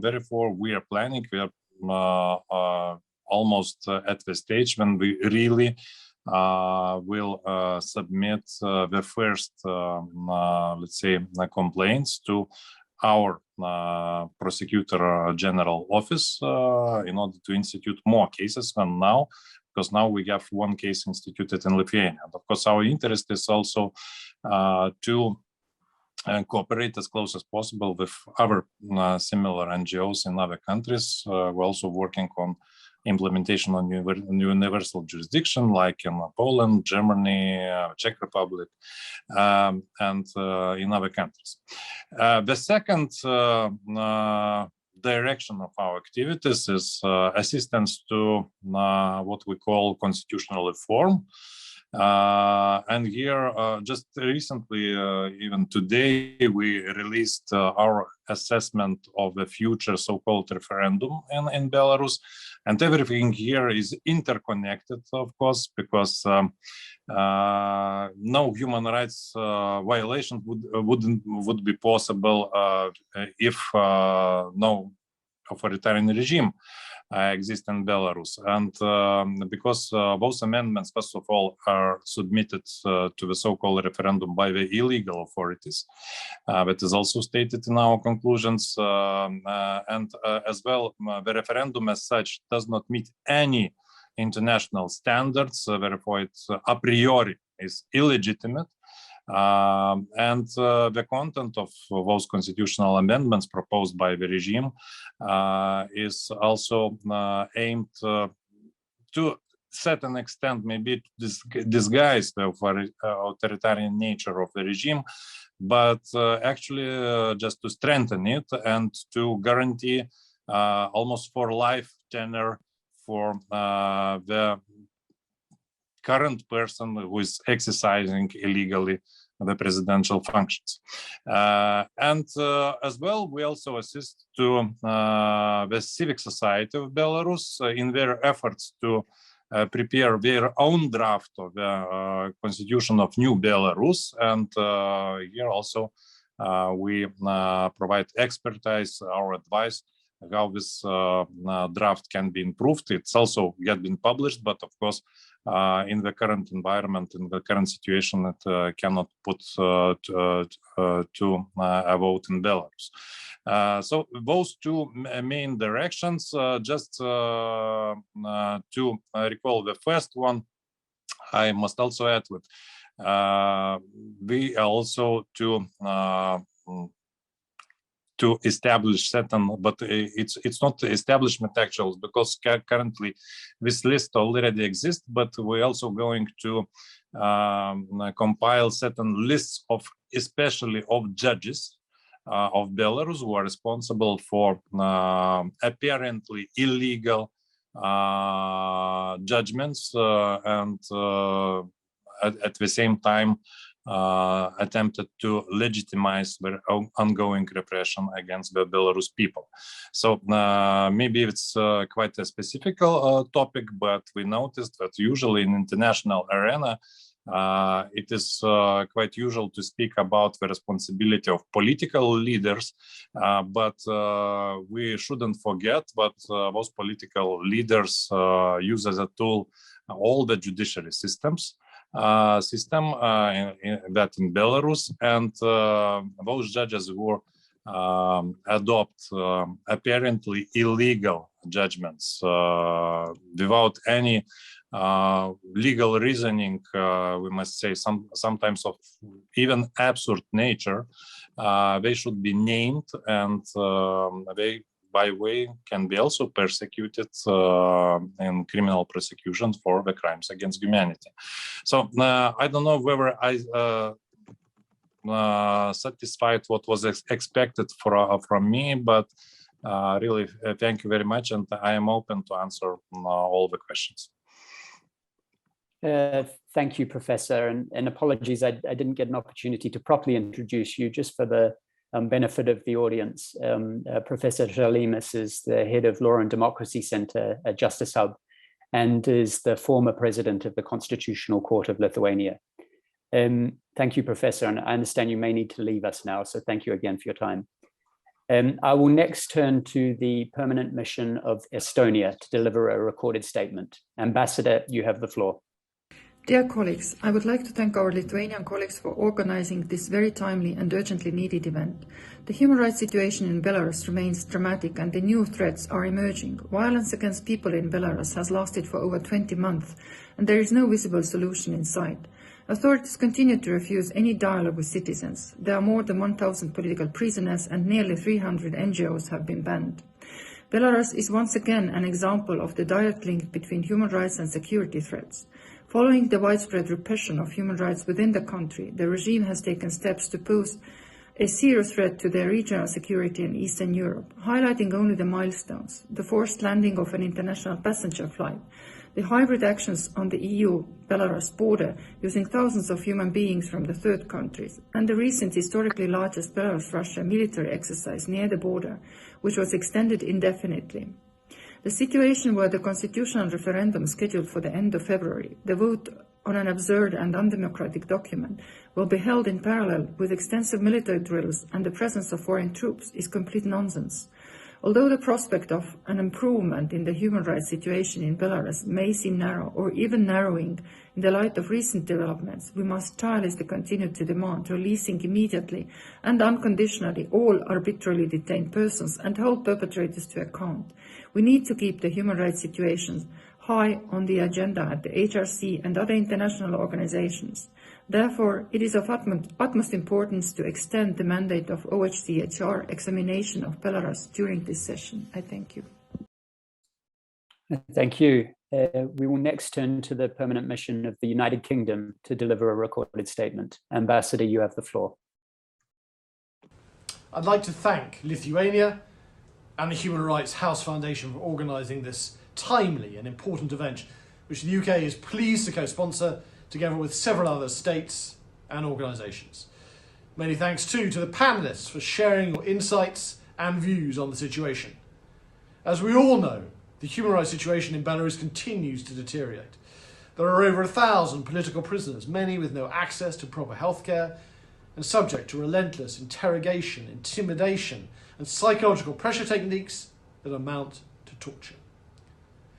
Therefore, we are planning, we are almost at the stage when we really will submit the first, let's say, complaints to our Prosecutor General Office in order to institute more cases than now, because now we have one case instituted in Lithuania. And of course, our interest is also to cooperate as close as possible with other similar NGOs in other countries. We're also working on implementation on universal jurisdiction, like in Poland, Germany, Czech Republic, and in other countries. The second direction of our activities is assistance to what we call constitutional reform. And here, just recently, even today, we released our assessment of the future so-called referendum in Belarus. And everything here is interconnected, of course, because no human rights violation would be possible if no authoritarian regime exist in Belarus. And because those amendments, first of all, are submitted to the so-called referendum by the illegal authorities. That is also stated in our conclusions. And as well, the referendum as such does not meet any international standards, therefore it a priori is illegitimate. And the content of those constitutional amendments proposed by the regime is also aimed to a certain extent, maybe to disguise the authoritarian nature of the regime, but actually just to strengthen it and to guarantee almost for life tenure for the current person who is exercising illegally the presidential functions. And as well, we also assist to the civic society of Belarus in their efforts to prepare their own draft of the constitution of new Belarus. And here also we provide expertise, our advice, how this draft can be improved. It's also yet been published, but of course, in the current environment, in the current situation, it cannot put to a vote in Belarus. So those two main directions, just to recall the first one, I must also add with, we are also to establish certain, but it's not establishment actuals, because currently this list already exists, but we're also going to compile certain lists of, especially of judges of Belarus who are responsible for apparently illegal judgments and at the same time attempted to legitimize their ongoing repression against the Belarus people. So maybe it's quite a specific topic, but we noticed that usually in international arena, it is quite usual to speak about the responsibility of political leaders, but we shouldn't forget that those political leaders use as a tool all the judiciary systems. That in Belarus, and those judges who adopt apparently illegal judgments without any legal reasoning, we must say sometimes of even absurd nature, they should be named, and they by way can be also persecuted in criminal prosecution for the crimes against humanity. So I don't know whether I satisfied what was expected from me, but really thank you very much, and I am open to answer all the questions. Thank you, Professor, and apologies, I didn't get an opportunity to properly introduce you. Just for the benefit of the audience, Professor Žalimas is the head of Law and Democracy Center at Justice Hub and is the former president of the Constitutional Court of Lithuania. Thank you, Professor, and I understand you may need to leave us now, so thank you again for your time. I will next turn to the permanent mission of Estonia to deliver a recorded statement. Ambassador, you have the floor. Dear colleagues, I would like to thank our Lithuanian colleagues for organizing this very timely and urgently needed event. The human rights situation in Belarus remains dramatic and the new threats are emerging. Violence against people in Belarus has lasted for over 20 months and there is no visible solution in sight. Authorities continue to refuse any dialogue with citizens. There are more than 1,000 political prisoners and nearly 300 NGOs have been banned. Belarus is once again an example of the direct link between human rights and security threats. Following the widespread repression of human rights within the country, the regime has taken steps to pose a serious threat to their regional security in Eastern Europe, highlighting only the milestones: the forced landing of an international passenger flight, The hybrid actions on the EU-Belarus border using thousands of human beings from the third countries, and the recent historically largest Belarus-Russia military exercise near the border, which was extended indefinitely. The situation where the constitutional referendum scheduled for the end of February, the vote on an absurd and undemocratic document, will be held in parallel with extensive military drills and the presence of foreign troops is complete nonsense. Although the prospect of an improvement in the human rights situation in Belarus may seem narrow or even narrowing in the light of recent developments, we must tirelessly continue to demand releasing immediately and unconditionally all arbitrarily detained persons and hold perpetrators to account. We need to keep the human rights situation high on the agenda at the HRC and other international organizations. Therefore, it is of utmost importance to extend the mandate of OHCHR Examination of Belarus during this session. I thank you. Thank you. We will next turn to the permanent mission of the United Kingdom to deliver a recorded statement. Ambassador, you have the floor. I'd like to thank Lithuania and the Human Rights House Foundation for organising this timely and important event, which the UK is pleased to co-sponsor together with several other states and organisations. Many thanks too to the panellists for sharing your insights and views on the situation. As we all know, the human rights situation in Belarus continues to deteriorate. There are over 1,000 political prisoners, many with no access to proper healthcare and subject to relentless interrogation, intimidation and psychological pressure techniques that amount to torture.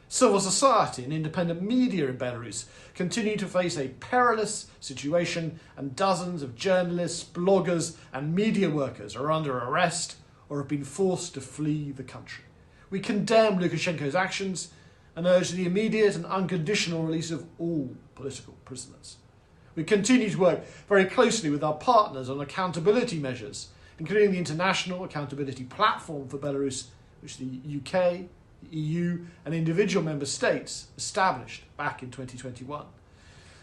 Civil society and independent media in Belarus continue to face a perilous situation, and dozens of journalists, bloggers and media workers are under arrest or have been forced to flee the country. We condemn Lukashenko's actions and urge the immediate and unconditional release of all political prisoners. We continue to work very closely with our partners on accountability measures, including the International Accountability Platform for Belarus, which the UK, the EU and individual member states established back in 2021.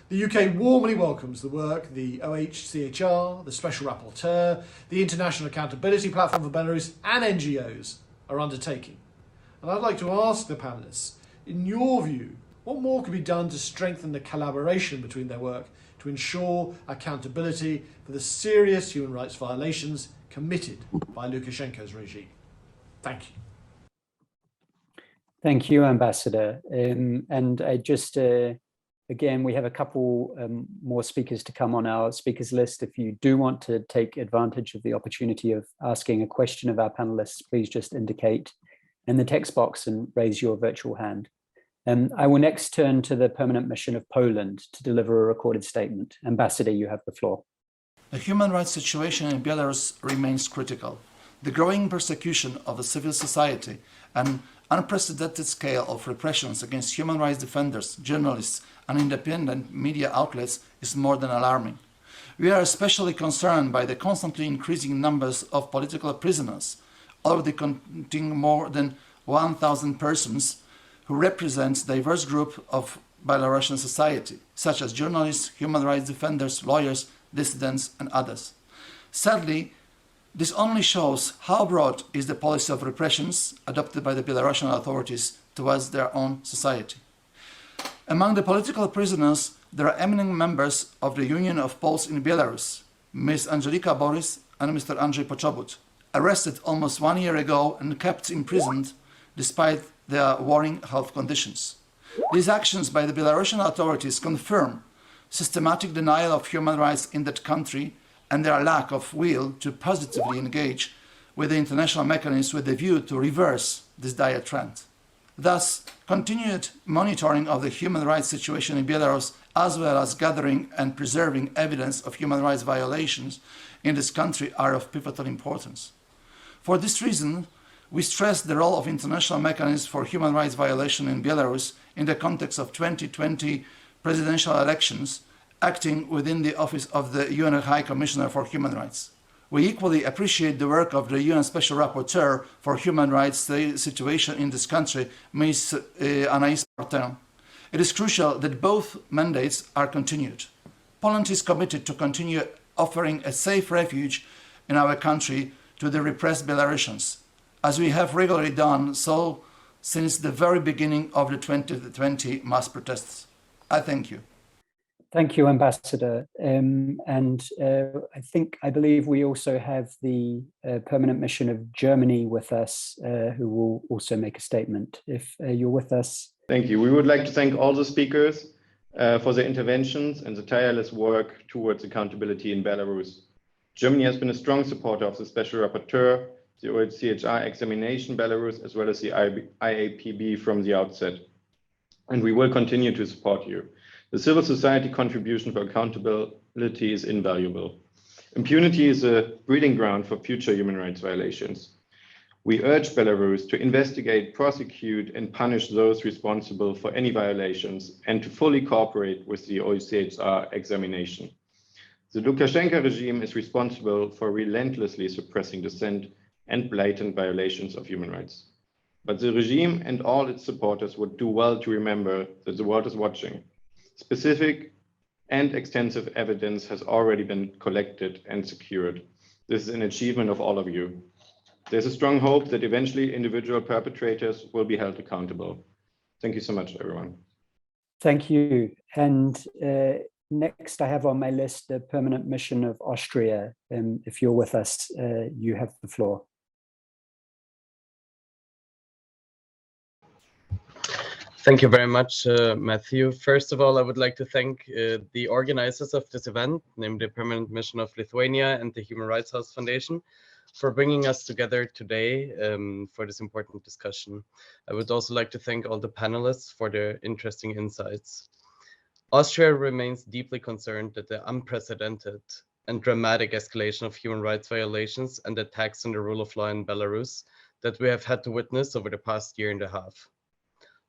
The UK warmly welcomes the work the OHCHR, the Special Rapporteur, the International Accountability Platform for Belarus and NGOs are undertaking. And I'd like to ask the panellists, in your view, what more could be done to strengthen the collaboration between their work to ensure accountability for the serious human rights violations committed by Lukashenko's regime? Thank you. Thank you, Ambassador. And I just, again, we have a couple more speakers to come on our speakers list. If you do want to take advantage of the opportunity of asking a question of our panelists, please just indicate in the text box and raise your virtual hand. I will next turn to the permanent mission of Poland to deliver a recorded statement. Ambassador, you have the floor. The human rights situation in Belarus remains critical. The growing persecution of the civil society and unprecedented scale of repressions against human rights defenders, journalists and independent media outlets is more than alarming. We are especially concerned by the constantly increasing numbers of political prisoners, already counting more than 1,000 persons who represent a diverse group of Belarusian society, such as journalists, human rights defenders, lawyers, dissidents and others. Sadly, this only shows how broad is the policy of repressions adopted by the Belarusian authorities towards their own society. Among the political prisoners, there are eminent members of the Union of Poles in Belarus, Ms. Angelika Borys and Mr. Andrzej Poczobut, arrested almost 1 year ago and kept imprisoned despite their worrying health conditions. These actions by the Belarusian authorities confirm systematic denial of human rights in that country and their lack of will to positively engage with the international mechanisms with a view to reverse this dire trend. Thus, continued monitoring of the human rights situation in Belarus, as well as gathering and preserving evidence of human rights violations in this country, are of pivotal importance. For this reason, we stress the role of international mechanisms for human rights violation in Belarus in the context of 2020 presidential elections, acting within the office of the UN High Commissioner for Human Rights. We equally appreciate the work of the UN Special Rapporteur for Human Rights situation in this country, Ms. Anaïs Marin. It is crucial that both mandates are continued. Poland is committed to continue offering a safe refuge in our country to the repressed Belarusians, as we have regularly done so since the very beginning of the 2020 mass protests. I thank you. Thank you, Ambassador. I believe we also have the permanent mission of Germany with us, who will also make a statement. If you're with us. Thank you. We would like to thank all the speakers for their interventions and the tireless work towards accountability in Belarus. Germany has been a strong supporter of the Special Rapporteur, the OHCHR Examination Belarus, as well as the IAPB from the outset. And we will continue to support you. The civil society contribution for accountability is invaluable. Impunity is a breeding ground for future human rights violations. We urge Belarus to investigate, prosecute, and punish those responsible for any violations and to fully cooperate with the OHCHR examination. The Lukashenko regime is responsible for relentlessly suppressing dissent and blatant violations of human rights. But the regime and all its supporters would do well to remember that the world is watching. Specific and extensive evidence has already been collected and secured. This is an achievement of all of you. There's a strong hope that eventually individual perpetrators will be held accountable. Thank you so much, everyone. Thank you. And next I have on my list the permanent mission of Austria. If you're with us, you have the floor. Thank you very much, Matthew. First of all, I would like to thank the organizers of this event, namely the Permanent Mission of Lithuania and the Human Rights House Foundation, for bringing us together today for this important discussion. I would also like to thank all the panelists for their interesting insights. Austria remains deeply concerned at the unprecedented and dramatic escalation of human rights violations and attacks on the rule of law in Belarus that we have had to witness over the past year and a half.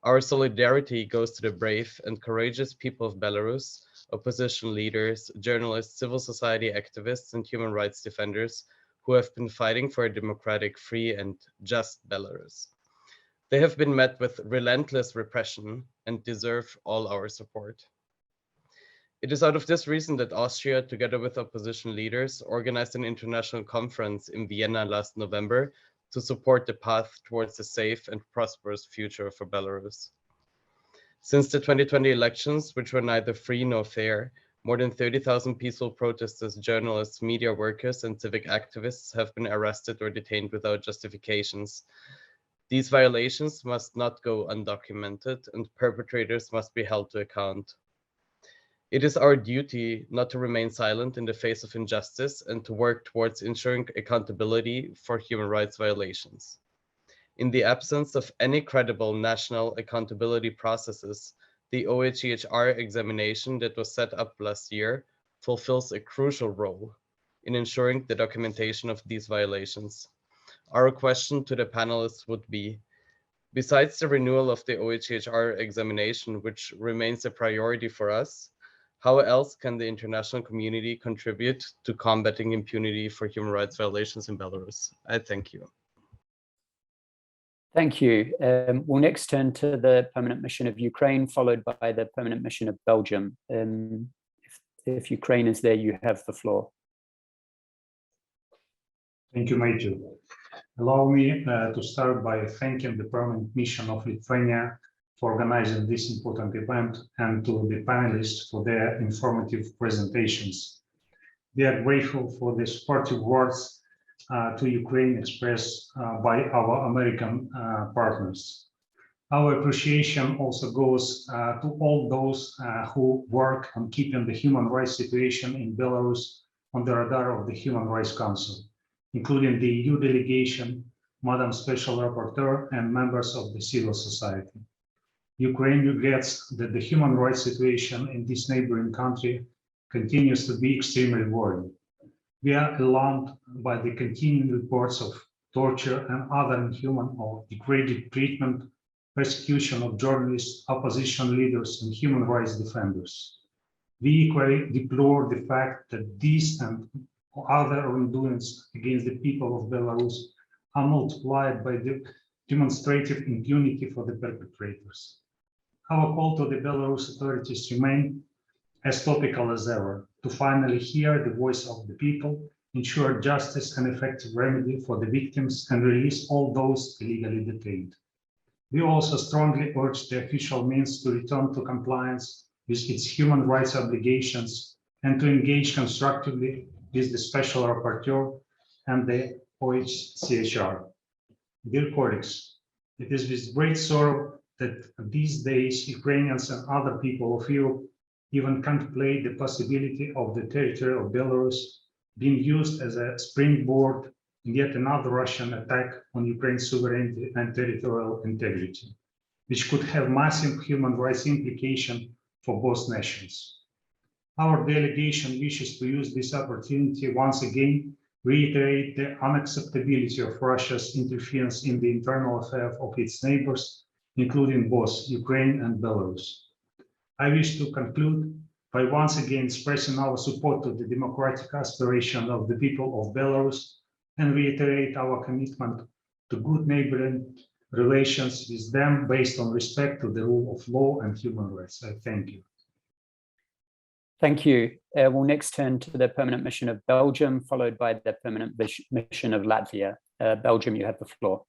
Our solidarity goes to the brave and courageous people of Belarus, opposition leaders, journalists, civil society activists, and human rights defenders who have been fighting for a democratic, free, and just Belarus. They have been met with relentless repression and deserve all our support. It is out of this reason that Austria, together with opposition leaders, organized an international conference in Vienna last November to support the path towards a safe and prosperous future for Belarus. Since the 2020 elections, which were neither free nor fair, more than 30,000 peaceful protesters, journalists, media workers, and civic activists have been arrested or detained without justifications. These violations must not go undocumented, and perpetrators must be held to account. It is our duty not to remain silent in the face of injustice and to work towards ensuring accountability for human rights violations. In the absence of any credible national accountability processes, the OHCHR examination that was set up last year fulfills a crucial role in ensuring the documentation of these violations. Our question to the panelists would be, besides the renewal of the OHCHR examination, which remains a priority for us, how else can the international community contribute to combating impunity for human rights violations in Belarus? I thank you. Thank you. We'll next turn to the permanent mission of Ukraine, followed by the permanent mission of Belgium. If Ukraine is there, you have the floor. Thank you, Matthew. Allow me to start by thanking the permanent mission of Lithuania for organizing this important event and to the panelists for their informative presentations. We are grateful for the supportive words to Ukraine expressed by our American partners. Our appreciation also goes to all those who work on keeping the human rights situation in Belarus on the radar of the Human Rights Council, including the EU delegation, Madam Special Rapporteur, and members of the civil society. Ukraine regrets that the human rights situation in this neighboring country continues to be extremely worrying. We are alarmed by the continuing reports of torture and other inhuman or degraded treatment, persecution of journalists, opposition leaders, and human rights defenders. We equally deplore the fact that these and other wrongdoings against the people of Belarus are multiplied by the demonstrative impunity for the perpetrators. Our call to the Belarus authorities remain as topical as ever, to finally hear the voice of the people, ensure justice and effective remedy for the victims, and release all those illegally detained. We also strongly urge the official means to return to compliance with its human rights obligations and to engage constructively with the Special Rapporteur and the OHCHR. Dear colleagues, it is with great sorrow that these days Ukrainians and other people of Europe even contemplate the possibility of the territory of Belarus being used as a springboard in yet another Russian attack on Ukraine's sovereignty and territorial integrity, which could have massive human rights implications for both nations. Our delegation wishes to use this opportunity once again reiterate the unacceptability of Russia's interference in the internal affairs of its neighbors, including both Ukraine and Belarus. I wish to conclude by once again expressing our support to the democratic aspiration of the people of Belarus and reiterate our commitment to good neighboring relations with them based on respect to the rule of law and human rights. I thank you. Thank you. We'll next turn to the Permanent Mission of Belgium, followed by the Permanent Mission of Latvia. Belgium, you have the floor.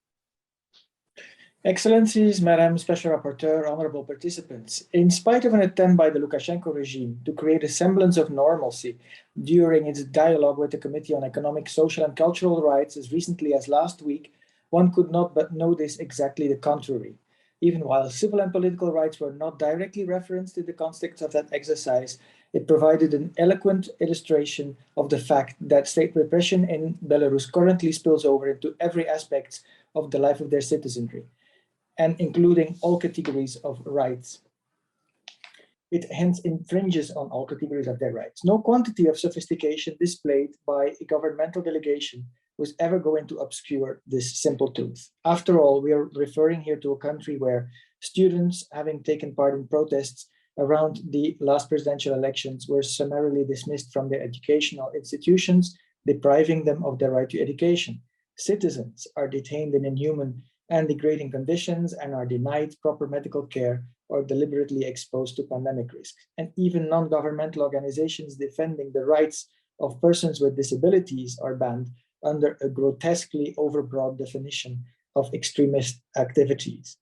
Excellencies, Madam Special Rapporteur, honorable participants, in spite of an attempt by the Lukashenko regime to create a semblance of normalcy during its dialogue with the Committee on Economic, Social and Cultural Rights as recently as last week, one could not but notice exactly the contrary. Even while civil and political rights were not directly referenced in the context of that exercise, it provided an eloquent illustration of the fact that state repression in Belarus currently spills over into every aspect of the life of their citizenry, and including all categories of rights. It hence infringes on all categories of their rights. No quantity of sophistication displayed by a governmental delegation was ever going to obscure this simple truth. After all, we are referring here to a country where students, having taken part in protests around the last presidential elections, were summarily dismissed from their educational institutions, depriving them of their right to education. Citizens are detained in inhuman and degrading conditions and are denied proper medical care or deliberately exposed to pandemic risks. And even non-governmental organizations defending the rights of persons with disabilities are banned under a grotesquely overbroad definition of extremist activities.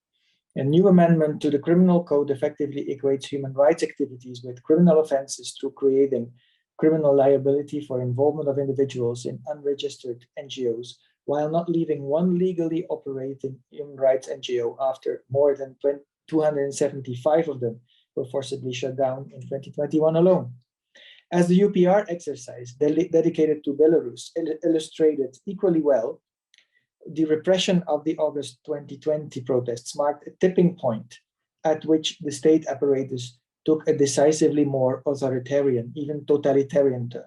A new amendment to the criminal code effectively equates human rights activities with criminal offenses through creating criminal liability for involvement of individuals in unregistered NGOs, while not leaving one legally operating human rights NGO after more than 275 of them were forcibly shut down in 2021 alone. As the UPR exercise dedicated to Belarus illustrated equally well, the repression of the August 2020 protests marked a tipping point at which the state apparatus took a decisively more authoritarian, even totalitarian turn.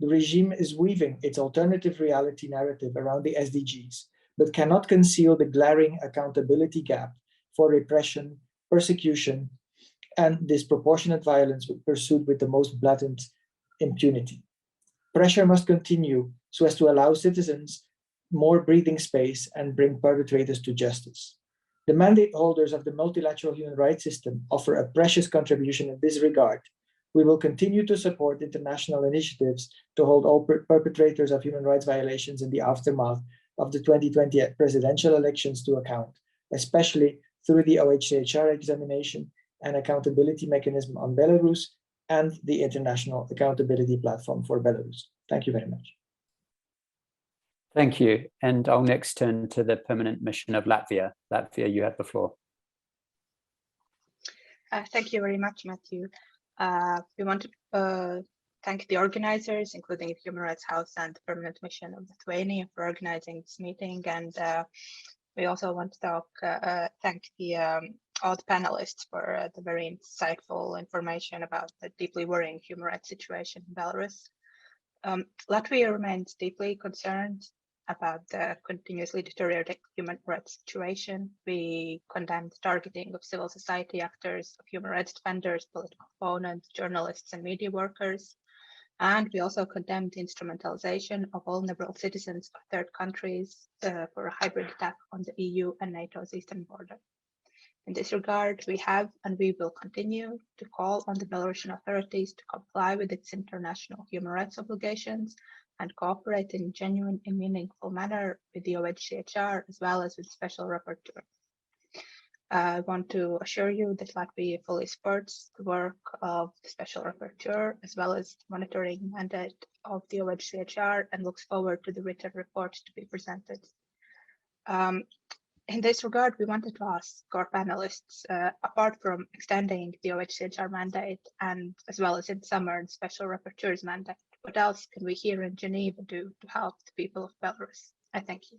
The regime is weaving its alternative reality narrative around the SDGs, but cannot conceal the glaring accountability gap for repression, persecution, and disproportionate violence pursued with the most blatant impunity. Pressure must continue so as to allow citizens more breathing space and bring perpetrators to justice. The mandate holders of the multilateral human rights system offer a precious contribution in this regard. We will continue to support international initiatives to hold all perpetrators of human rights violations in the aftermath of the 2020 presidential elections to account, especially through the OHCHR examination and accountability mechanism on Belarus and the International Accountability Platform for Belarus. Thank you very much. Thank you. And I'll next turn to the Permanent Mission of Latvia. Latvia, you have the floor. Thank you very much, Matthew. We want to thank the organizers, including the Human Rights House and the Permanent Mission of Lithuania, for organizing this meeting. And we also want to thank all the panelists for the very insightful information about the deeply worrying human rights situation in Belarus. Latvia remains deeply concerned about the continuously deteriorating human rights situation. We condemn the targeting of civil society actors, of human rights defenders, political opponents, journalists, and media workers. And we also condemn the instrumentalization of vulnerable citizens of third countries for a hybrid attack on the EU and NATO's eastern border. In this regard, we have and we will continue to call on the Belarusian authorities to comply with its international human rights obligations and cooperate in a genuine and meaningful manner with the OHCHR as well as with Special Rapporteur. I want to assure you that Latvia fully supports the work of the Special Rapporteur, as well as the monitoring mandate of the OHCHR, and looks forward to the written report to be presented. In this regard, we wanted to ask our panelists, apart from extending the OHCHR mandate and as well as in summer the Special Rapporteur's mandate, what else can we here in Geneva do to help the people of Belarus? I thank you.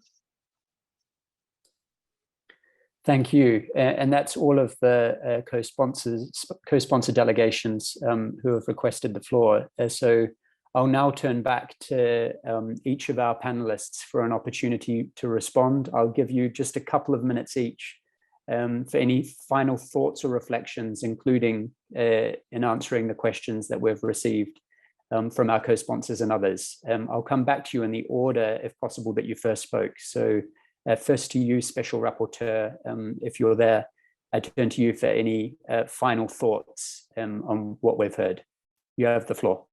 Thank you. And that's all of the co-sponsor delegations who have requested the floor. So I'll now turn back to each of our panelists for an opportunity to respond. I'll give you just a couple of minutes each for any final thoughts or reflections, including in answering the questions that we've received from our co-sponsors and others. I'll come back to you in the order, if possible, that you first spoke. So first to you, Special Rapporteur, if you're there, I turn to you for any final thoughts on what we've heard. You have the floor.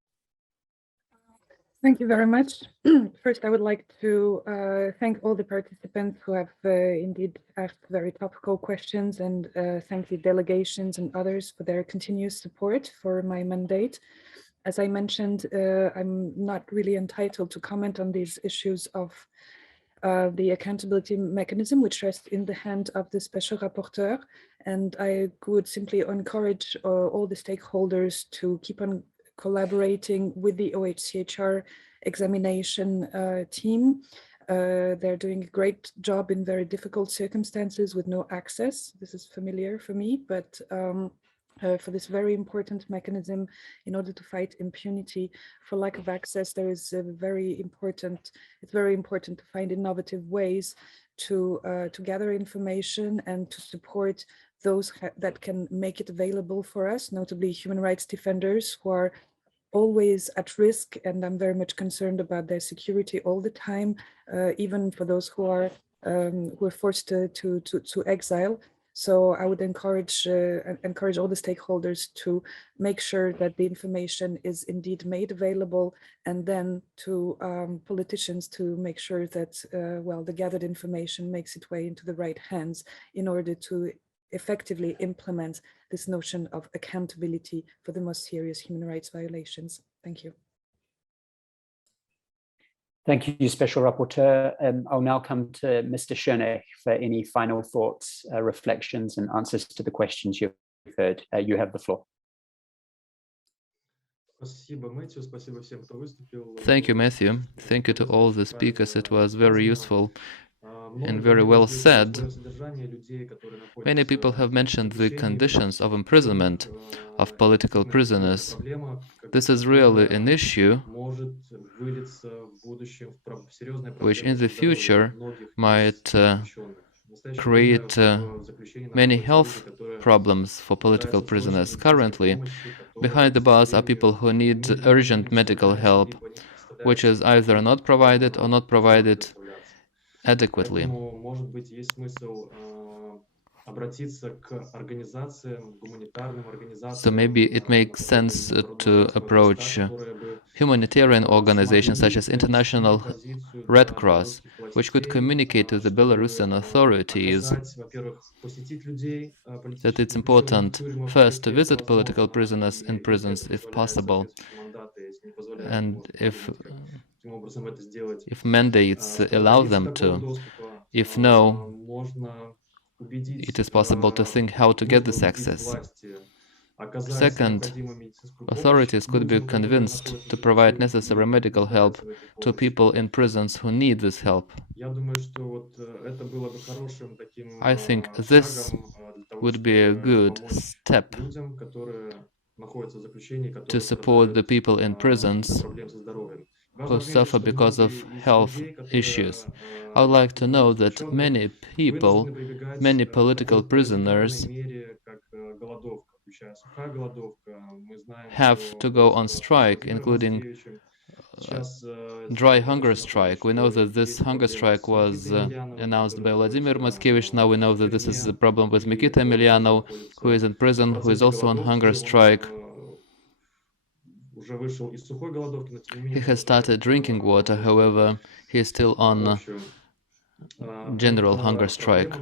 Thank you very much. First, I would like to thank all the participants who have indeed asked very topical questions, and thank the delegations and others for their continuous support for my mandate. As I mentioned, I'm not really entitled to comment on these issues of the accountability mechanism, which rests in the hand of the Special Rapporteur, and I would simply encourage all the stakeholders to keep on collaborating with the OHCHR examination team. They're doing a great job in very difficult circumstances with no access. This is familiar for me, but for this very important mechanism, in order to fight impunity for lack of access, there is it's very important to find innovative ways to gather information and to support those that can make it available for us, notably human rights defenders who are always at risk, and I'm very much concerned about their security all the time, even for those who are forced to exile. So I would encourage all the stakeholders to make sure that the information is indeed made available, and then to politicians to make sure that the gathered information makes its way into the right hands in order to effectively implement this notion of accountability for the most serious human rights violations. Thank you. Thank you, Special Rapporteur. I'll now come to Mr. Chernyh for any final thoughts, reflections, and answers to the questions you've heard. You have the floor. Thank you, Matthew. Thank you to all the speakers. It was very useful and very well said. Many people have mentioned the conditions of imprisonment of political prisoners. This is really an issue which in the future might create many health problems for political prisoners. Currently, behind the bars are people who need urgent medical help, which is either not provided or not provided adequately. So maybe it makes sense to approach humanitarian organizations such as International Red Cross, which could communicate to the Belarusian authorities that it's important first to visit political prisoners in prisons if possible, and if mandates allow them to. If no, it is possible to think how to get this access. Second, authorities could be convinced to provide necessary medical help to people in prisons who need this help. I think this would be a good step to support the people in prisons who suffer because of health issues. I would like to know that many people, many political prisoners, have to go on strike, including dry hunger strike. We know that this hunger strike was announced by Vladimir Maskevich. Now we know that this is a problem with Mikita Emelianov, who is in prison, who is also on hunger strike. He has started drinking water, however, he is still on general hunger strike.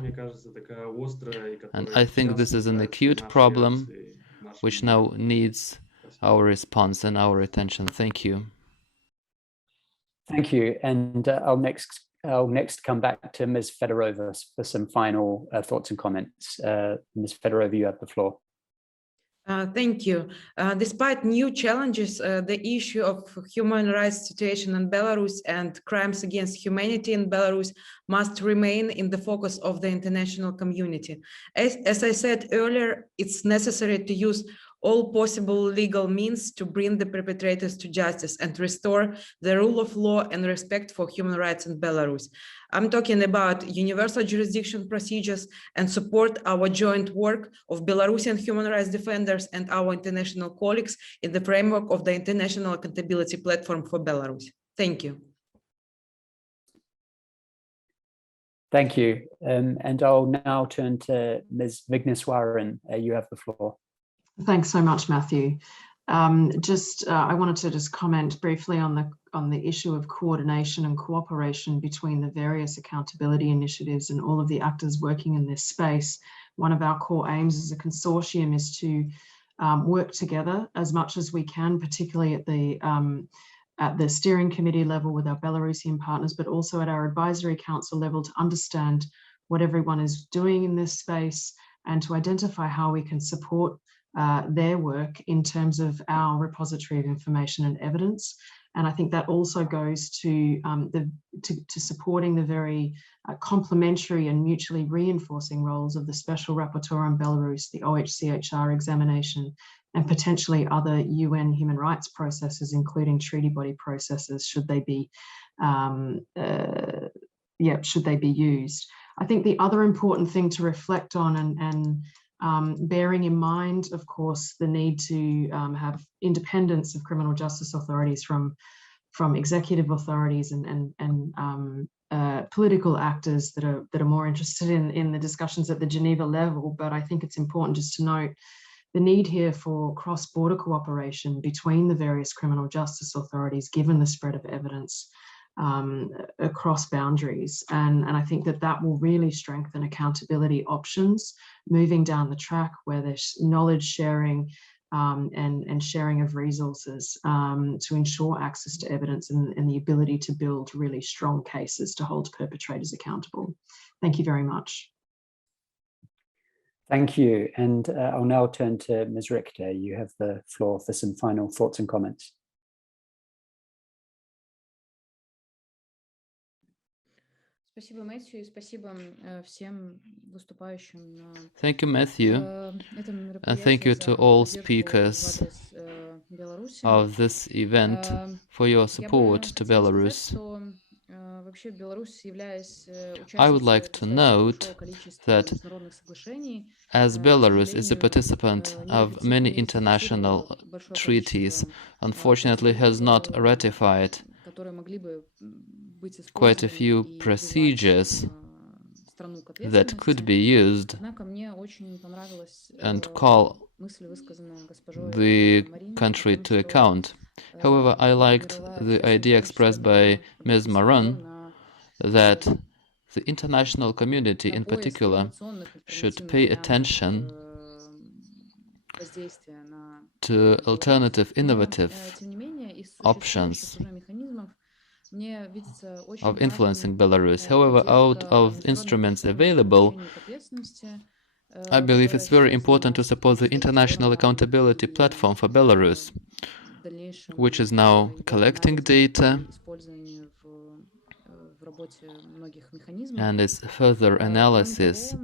And I think this is an acute problem which now needs our response and our attention. Thank you. Thank you. And I'll next come back to Ms. Fedorova for some final thoughts and comments. Ms. Fedorova, you have the floor. Thank you. Despite new challenges, the issue of human rights situation in Belarus and crimes against humanity in Belarus must remain in the focus of the international community. As I said earlier, it's necessary to use all possible legal means to bring the perpetrators to justice and restore the rule of law and respect for human rights in Belarus. I'm talking about universal jurisdiction procedures and support our joint work of Belarusian human rights defenders and our international colleagues in the framework of the International Accountability Platform for Belarus. Thank you. Thank you. And I'll now turn to Ms. Vigneswaran. You have the floor. Thanks so much, Matthew. I wanted to just comment briefly on the issue of coordination and cooperation between the various accountability initiatives and all of the actors working in this space. One of our core aims as a consortium is to work together as much as we can, particularly at the steering committee level with our Belarusian partners, but also at our advisory council level to understand what everyone is doing in this space and to identify how we can support their work in terms of our repository of information and evidence. And I think that also goes to supporting the very complementary and mutually reinforcing roles of the Special Rapporteur on Belarus, the OHCHR Examination, and potentially other UN human rights processes, including treaty body processes, should they be used. I think the other important thing to reflect on and bearing in mind, of course, the need to have independence of criminal justice authorities from executive authorities and political actors that are more interested in the discussions at the Geneva level. But I think it's important just to note the need here for cross-border cooperation between the various criminal justice authorities, given the spread of evidence across boundaries. And I think that will really strengthen accountability options moving down the track where there's knowledge sharing and sharing of resources to ensure access to evidence and the ability to build really strong cases to hold perpetrators accountable. Thank you very much. Thank you. And I'll now turn to Ms. Rikhter. You have the floor for some final thoughts and comments. Thank you, Matthew, and thank you to all speakers of this event for your support to Belarus. I would like to note that as Belarus is a participant of many international treaties, unfortunately has not ratified quite a few procedures that could be used and call the country to account. However, I liked the idea expressed by Ms. Marin that the international community in particular should pay attention to alternative, innovative options of influencing Belarus. However, out of instruments available, I believe it's very important to support the International Accountability Platform for Belarus, which is now collecting data and its further analysis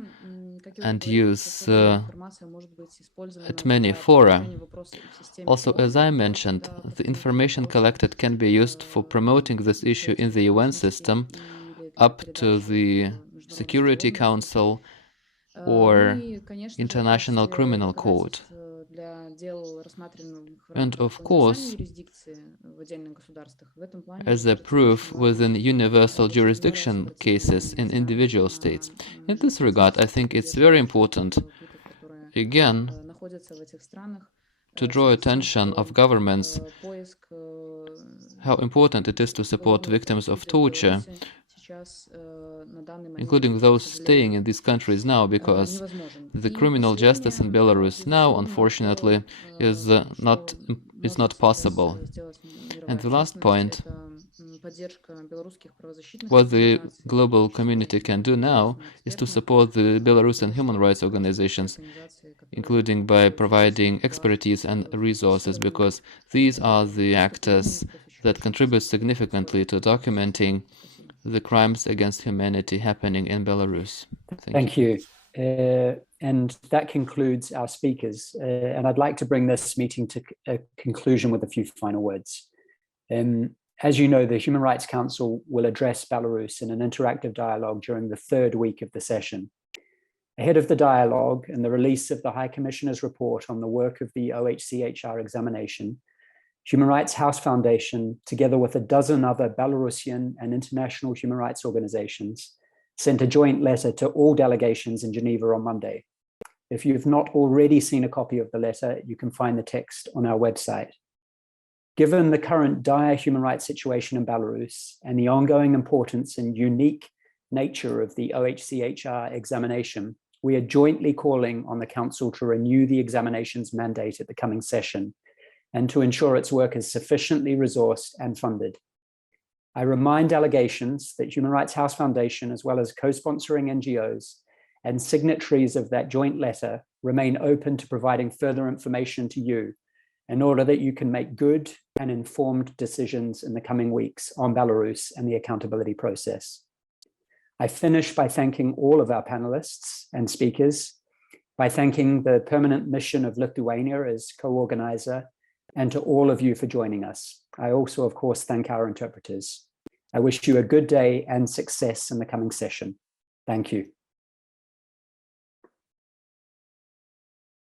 and use at many fora. Also, as I mentioned, the information collected can be used for promoting this issue in the UN system up to the Security Council or International Criminal Court. And of course, as a proof within universal jurisdiction cases in individual states. In this regard, I think it's very important, again, to draw attention of governments how important it is to support victims of torture including those staying in these countries now, because the criminal justice in Belarus now, unfortunately, is not possible. And the last point, what the global community can do now is to support the Belarusian human rights organizations, including by providing expertise and resources, because these are the actors that contribute significantly to documenting the crimes against humanity happening in Belarus. Thank you. And that concludes our speakers. And I'd like to bring this meeting to a conclusion with a few final words. As you know, the Human Rights Council will address Belarus in an interactive dialogue during the third week of the session. Ahead of the dialogue and the release of the High Commissioner's report on the work of the OHCHR examination, Human Rights House Foundation, together with a dozen other Belarusian and international human rights organizations, sent a joint letter to all delegations in Geneva on Monday. If you've not already seen a copy of the letter, you can find the text on our website. Given the current dire human rights situation in Belarus and the ongoing importance and unique nature of the OHCHR examination, we are jointly calling on the Council to renew the examination's mandate at the coming session and to ensure its work is sufficiently resourced and funded. I remind delegations that Human Rights House Foundation, as well as co-sponsoring NGOs and signatories of that joint letter, remain open to providing further information to you in order that you can make good and informed decisions in the coming weeks on Belarus and the accountability process. I finish by thanking all of our panelists and speakers, by thanking the Permanent Mission of Lithuania as co-organizer, and to all of you for joining us. I also, of course, thank our interpreters. I wish you a good day and success in the coming session. Thank you.